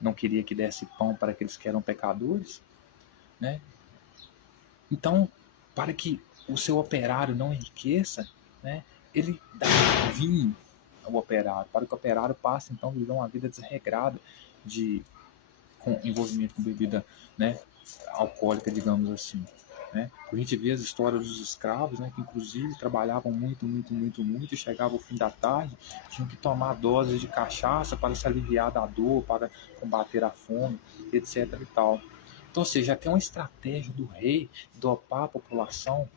não queria que desse pão para aqueles que eram pecadores, né? Então, para que o seu operário não enriqueça, né, ele dá vinho ao operário, para que o operário passe então a viver uma vida desregrada com envolvimento com bebida, né, alcoólica, digamos assim, né? A gente vê as histórias dos escravos, né, que inclusive trabalhavam muito, muito, muito, muito, e chegava o fim da tarde, tinham que tomar doses de cachaça para se aliviar da dor, para combater a fome, etc. e tal. Então, ou seja, tem uma estratégia do rei dopar a população,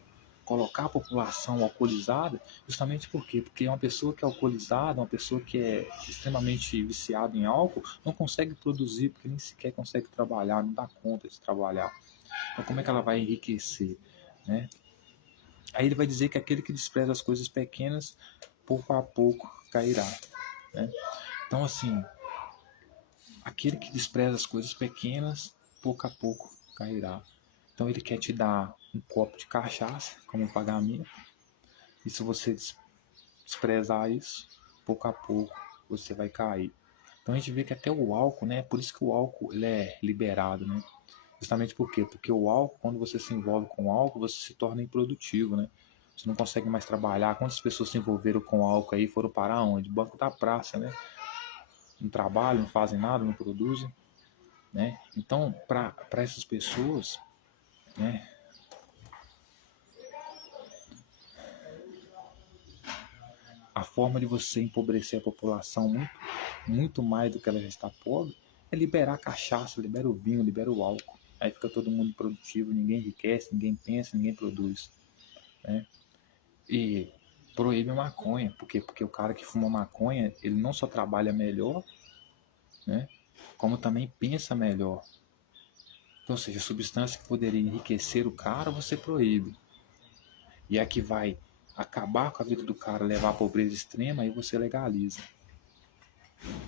colocar a população alcoolizada, justamente por quê? Porque uma pessoa que é alcoolizada, uma pessoa que é extremamente viciada em álcool, não consegue produzir, porque nem sequer consegue trabalhar, não dá conta de trabalhar. Então como é que ela vai enriquecer, né? Aí ele vai dizer que aquele que despreza as coisas pequenas, pouco a pouco cairá, né? Então assim, aquele que despreza as coisas pequenas, pouco a pouco cairá. Então ele quer te dar um copo de cachaça como pagamento, e se você desprezar isso, pouco a pouco você vai cair. Então a gente vê que até o álcool, né? Por isso que o álcool ele é liberado, né? Justamente por quê? Porque o álcool, quando você se envolve com o álcool, você se torna improdutivo, né? Você não consegue mais trabalhar. Quantas pessoas se envolveram com o álcool aí foram parar onde? Banco da praça, né? Não trabalham, não fazem nada, não produzem, né? Então, para essas pessoas, né? A forma de você empobrecer a população muito mais do que ela já está pobre é liberar a cachaça, libera o vinho, libera o álcool. Aí fica todo mundo produtivo, ninguém enriquece, ninguém pensa, ninguém produz, né? E proíbe a maconha, porque o cara que fuma maconha, ele não só trabalha melhor, né? Como também pensa melhor. Então, ou seja, substância que poderia enriquecer o cara, você proíbe. E a que vai acabar com a vida do cara, levar à pobreza extrema, aí você legaliza.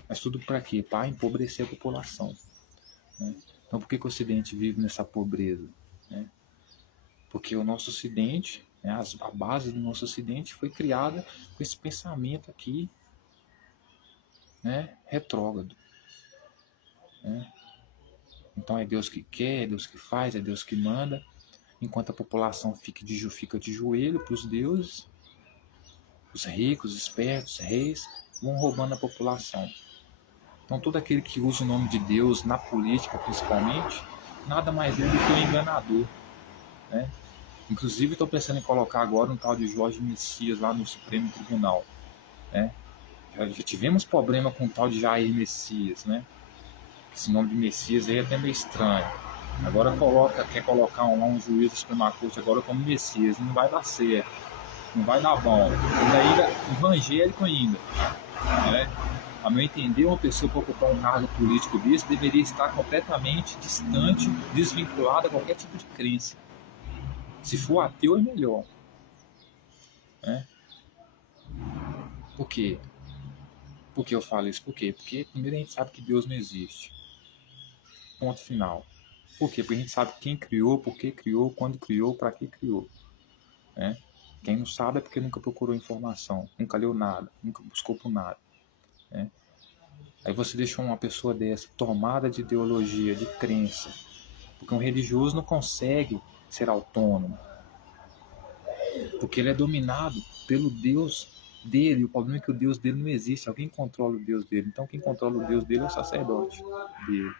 Mas tudo para quê? Para empobrecer a população, né? Então por que o Ocidente vive nessa pobreza, né? Porque o nosso Ocidente, né, a base do nosso Ocidente foi criada com esse pensamento aqui, né, retrógrado, né? Então é Deus que quer, é Deus que faz, é Deus que manda, enquanto a população fica de joelho para os deuses, os ricos, espertos, reis, vão roubando a população. Então todo aquele que usa o nome de Deus na política principalmente, nada mais é do que um enganador, né? Inclusive estou pensando em colocar agora um tal de Jorge Messias lá no Supremo Tribunal, né? Já tivemos problema com o tal de Jair Messias, né? Esse nome de Messias aí é até meio estranho. Agora quer colocar um juiz do Suprema Corte agora como Messias, não vai dar certo, não vai dar bom. Ainda evangélico ainda, né? A meu entender, uma pessoa para ocupar um cargo político desse deveria estar completamente distante, desvinculada a qualquer tipo de crença. Se for ateu, é melhor, né? Por quê? Por que eu falo isso? Por quê? Porque primeiro a gente sabe que Deus não existe. Ponto final. Por quê? Porque a gente sabe quem criou, por que criou, quando criou, para que criou, né? Quem não sabe é porque nunca procurou informação, nunca leu nada, nunca buscou por nada, né? Aí você deixou uma pessoa dessa tomada de ideologia, de crença, porque um religioso não consegue ser autônomo, porque ele é dominado pelo Deus dele. O problema é que o Deus dele não existe, alguém controla o Deus dele. Então quem controla o Deus dele é o sacerdote dele.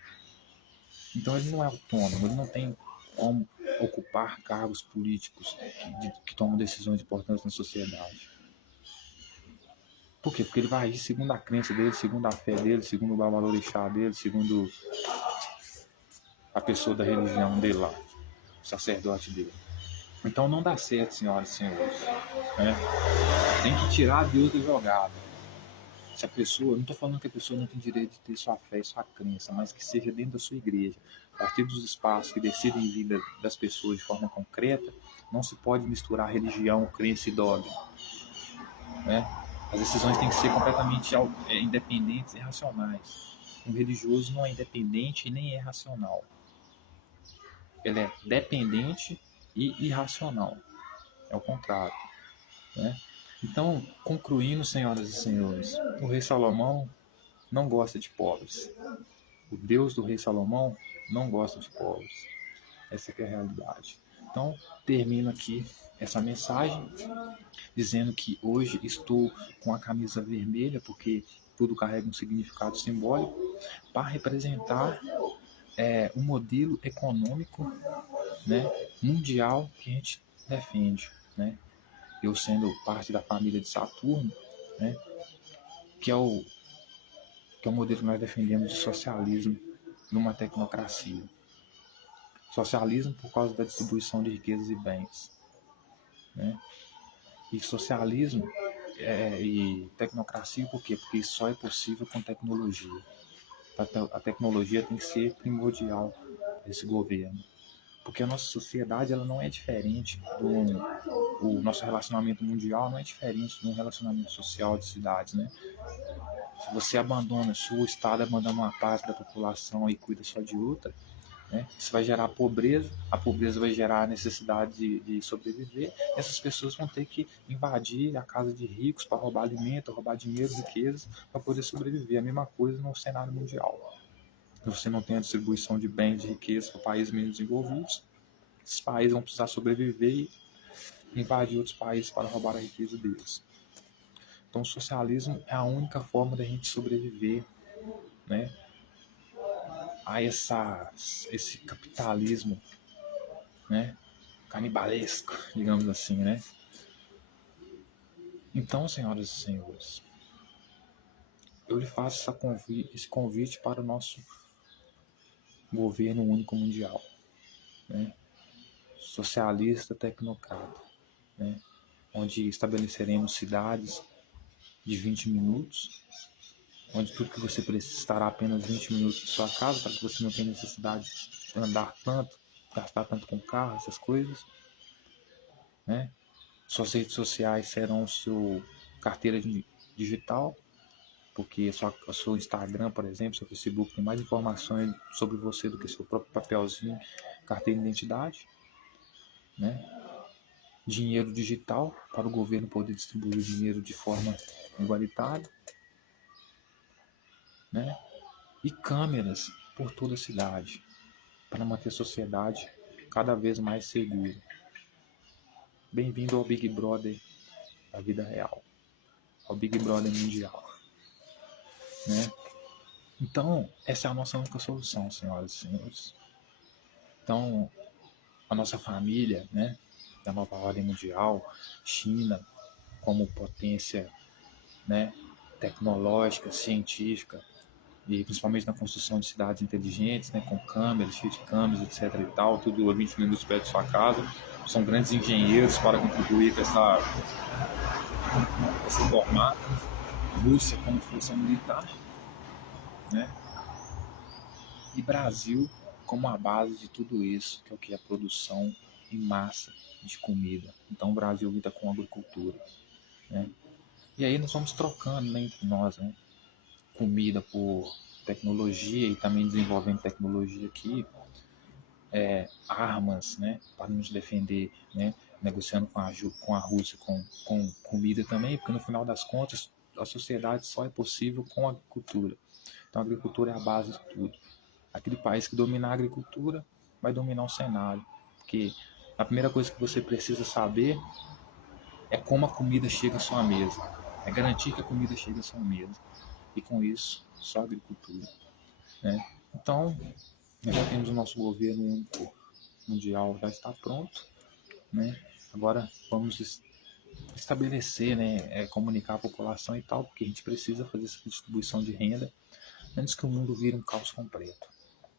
Então ele não é autônomo, ele não tem como ocupar cargos políticos que tomam decisões importantes na sociedade. Por quê? Porque ele vai agir segundo a crença dele, segundo a fé dele, segundo o babalorixá dele, segundo a pessoa da religião dele lá, o sacerdote dele. Então não dá certo, senhoras e senhores, né? Tem que tirar Deus da jogada. Se a pessoa, não estou falando que a pessoa não tem direito de ter sua fé e sua crença, mas que seja dentro da sua igreja, a partir dos espaços que decidem a vida das pessoas de forma concreta, não se pode misturar religião, crença e dogma, né? As decisões têm que ser completamente independentes e racionais. Um religioso não é independente e nem é racional. Ele é dependente e irracional. É o contrário, né? Então, concluindo, senhoras e senhores, o rei Salomão não gosta de pobres. O Deus do rei Salomão não gosta de pobres. Essa é a realidade. Então, termino aqui essa mensagem dizendo que hoje estou com a camisa vermelha, porque tudo carrega um significado simbólico, para representar o modelo econômico, né, mundial que a gente defende, né? Eu sendo parte da família de Saturno, né, que é o modelo que nós defendemos de socialismo numa tecnocracia. Socialismo por causa da distribuição de riquezas e bens. né? E socialismo e tecnocracia, por quê? Porque isso só é possível com tecnologia. A tecnologia tem que ser primordial para esse governo. Porque a nossa sociedade ela não é diferente o nosso relacionamento mundial não é diferente de um relacionamento social de cidades, né? Se você abandona, se o Estado abandona uma parte da população e cuida só de outra, né? Isso vai gerar pobreza, a pobreza vai gerar a necessidade de sobreviver. Essas pessoas vão ter que invadir a casa de ricos para roubar alimento, roubar dinheiro, riquezas, para poder sobreviver. A mesma coisa no cenário mundial. Você não tem a distribuição de bens, de riquezas para países menos desenvolvidos. Esses países vão precisar sobreviver e invadir outros países para roubar a riqueza deles. Então, o socialismo é a única forma da gente sobreviver, né, a esse capitalismo, né, canibalesco, digamos assim, né? Então, senhoras e senhores, eu lhe faço esse convite para o nosso governo único mundial, né? Socialista tecnocrata, né? Onde estabeleceremos cidades de 20 minutos, onde tudo que você precisa estará apenas 20 minutos de sua casa, para que você não tenha necessidade de andar tanto, gastar tanto com carro, essas coisas, né? Suas redes sociais serão sua carteira digital, porque o seu Instagram, por exemplo, seu Facebook tem mais informações sobre você do que seu próprio papelzinho, carteira de identidade, né? Dinheiro digital para o governo poder distribuir o dinheiro de forma igualitária, né? E câmeras por toda a cidade para manter a sociedade cada vez mais segura. Bem-vindo ao Big Brother da vida real, ao Big Brother mundial, né? Então, essa é a nossa única solução, senhoras e senhores. Então, a nossa família, né, da nova ordem mundial, China como potência, né, tecnológica, científica e principalmente na construção de cidades inteligentes, né, com câmeras, cheio de câmeras, etc e tal, tudo a 20 minutos perto de sua casa. São grandes engenheiros para contribuir com esse formato. Rússia como força militar, né? E Brasil como a base de tudo isso, que é o que é a produção em massa de comida. Então o Brasil lida com agricultura, né? E aí nós vamos trocando, né, entre nós, né, comida por tecnologia e também desenvolvendo tecnologia aqui, armas, né, para nos defender, né, negociando com a Rússia com comida também, porque no final das contas a sociedade só é possível com a agricultura. Então a agricultura é a base de tudo. Aquele país que dominar a agricultura vai dominar o cenário, porque a primeira coisa que você precisa saber é como a comida chega à sua mesa, é garantir que a comida chegue à sua mesa, e com isso, só a agricultura, né? Então, nós já temos o nosso governo único mundial, já está pronto, né? Agora vamos estabelecer, né, comunicar a população e tal, porque a gente precisa fazer essa distribuição de renda antes que o mundo vire um caos completo.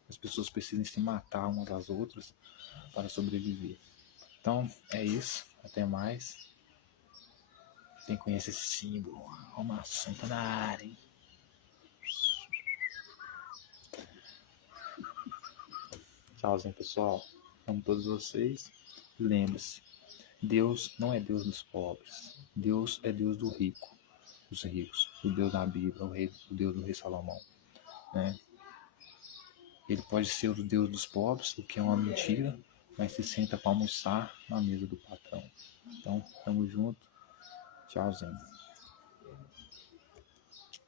As pessoas precisam se matar umas às outras para sobreviver. Então, é isso. Até mais. Quem conhece esse símbolo? Uma assunto na área, hein? Tchauzinho, pessoal. Amo todos vocês. Lembre-se, Deus não é Deus dos pobres. Deus é Deus do rico, dos ricos. O Deus da Bíblia, o Deus do rei Salomão, né? Ele pode ser o Deus dos pobres, o que é uma mentira, mas se senta para almoçar na mesa do patrão. Então, tamo junto. Tchauzinho.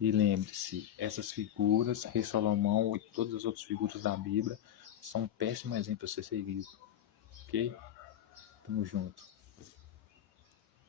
E lembre-se, essas figuras, Rei Salomão e todas as outras figuras da Bíblia, são um péssimo exemplo a ser seguido. Ok? Tamo junto.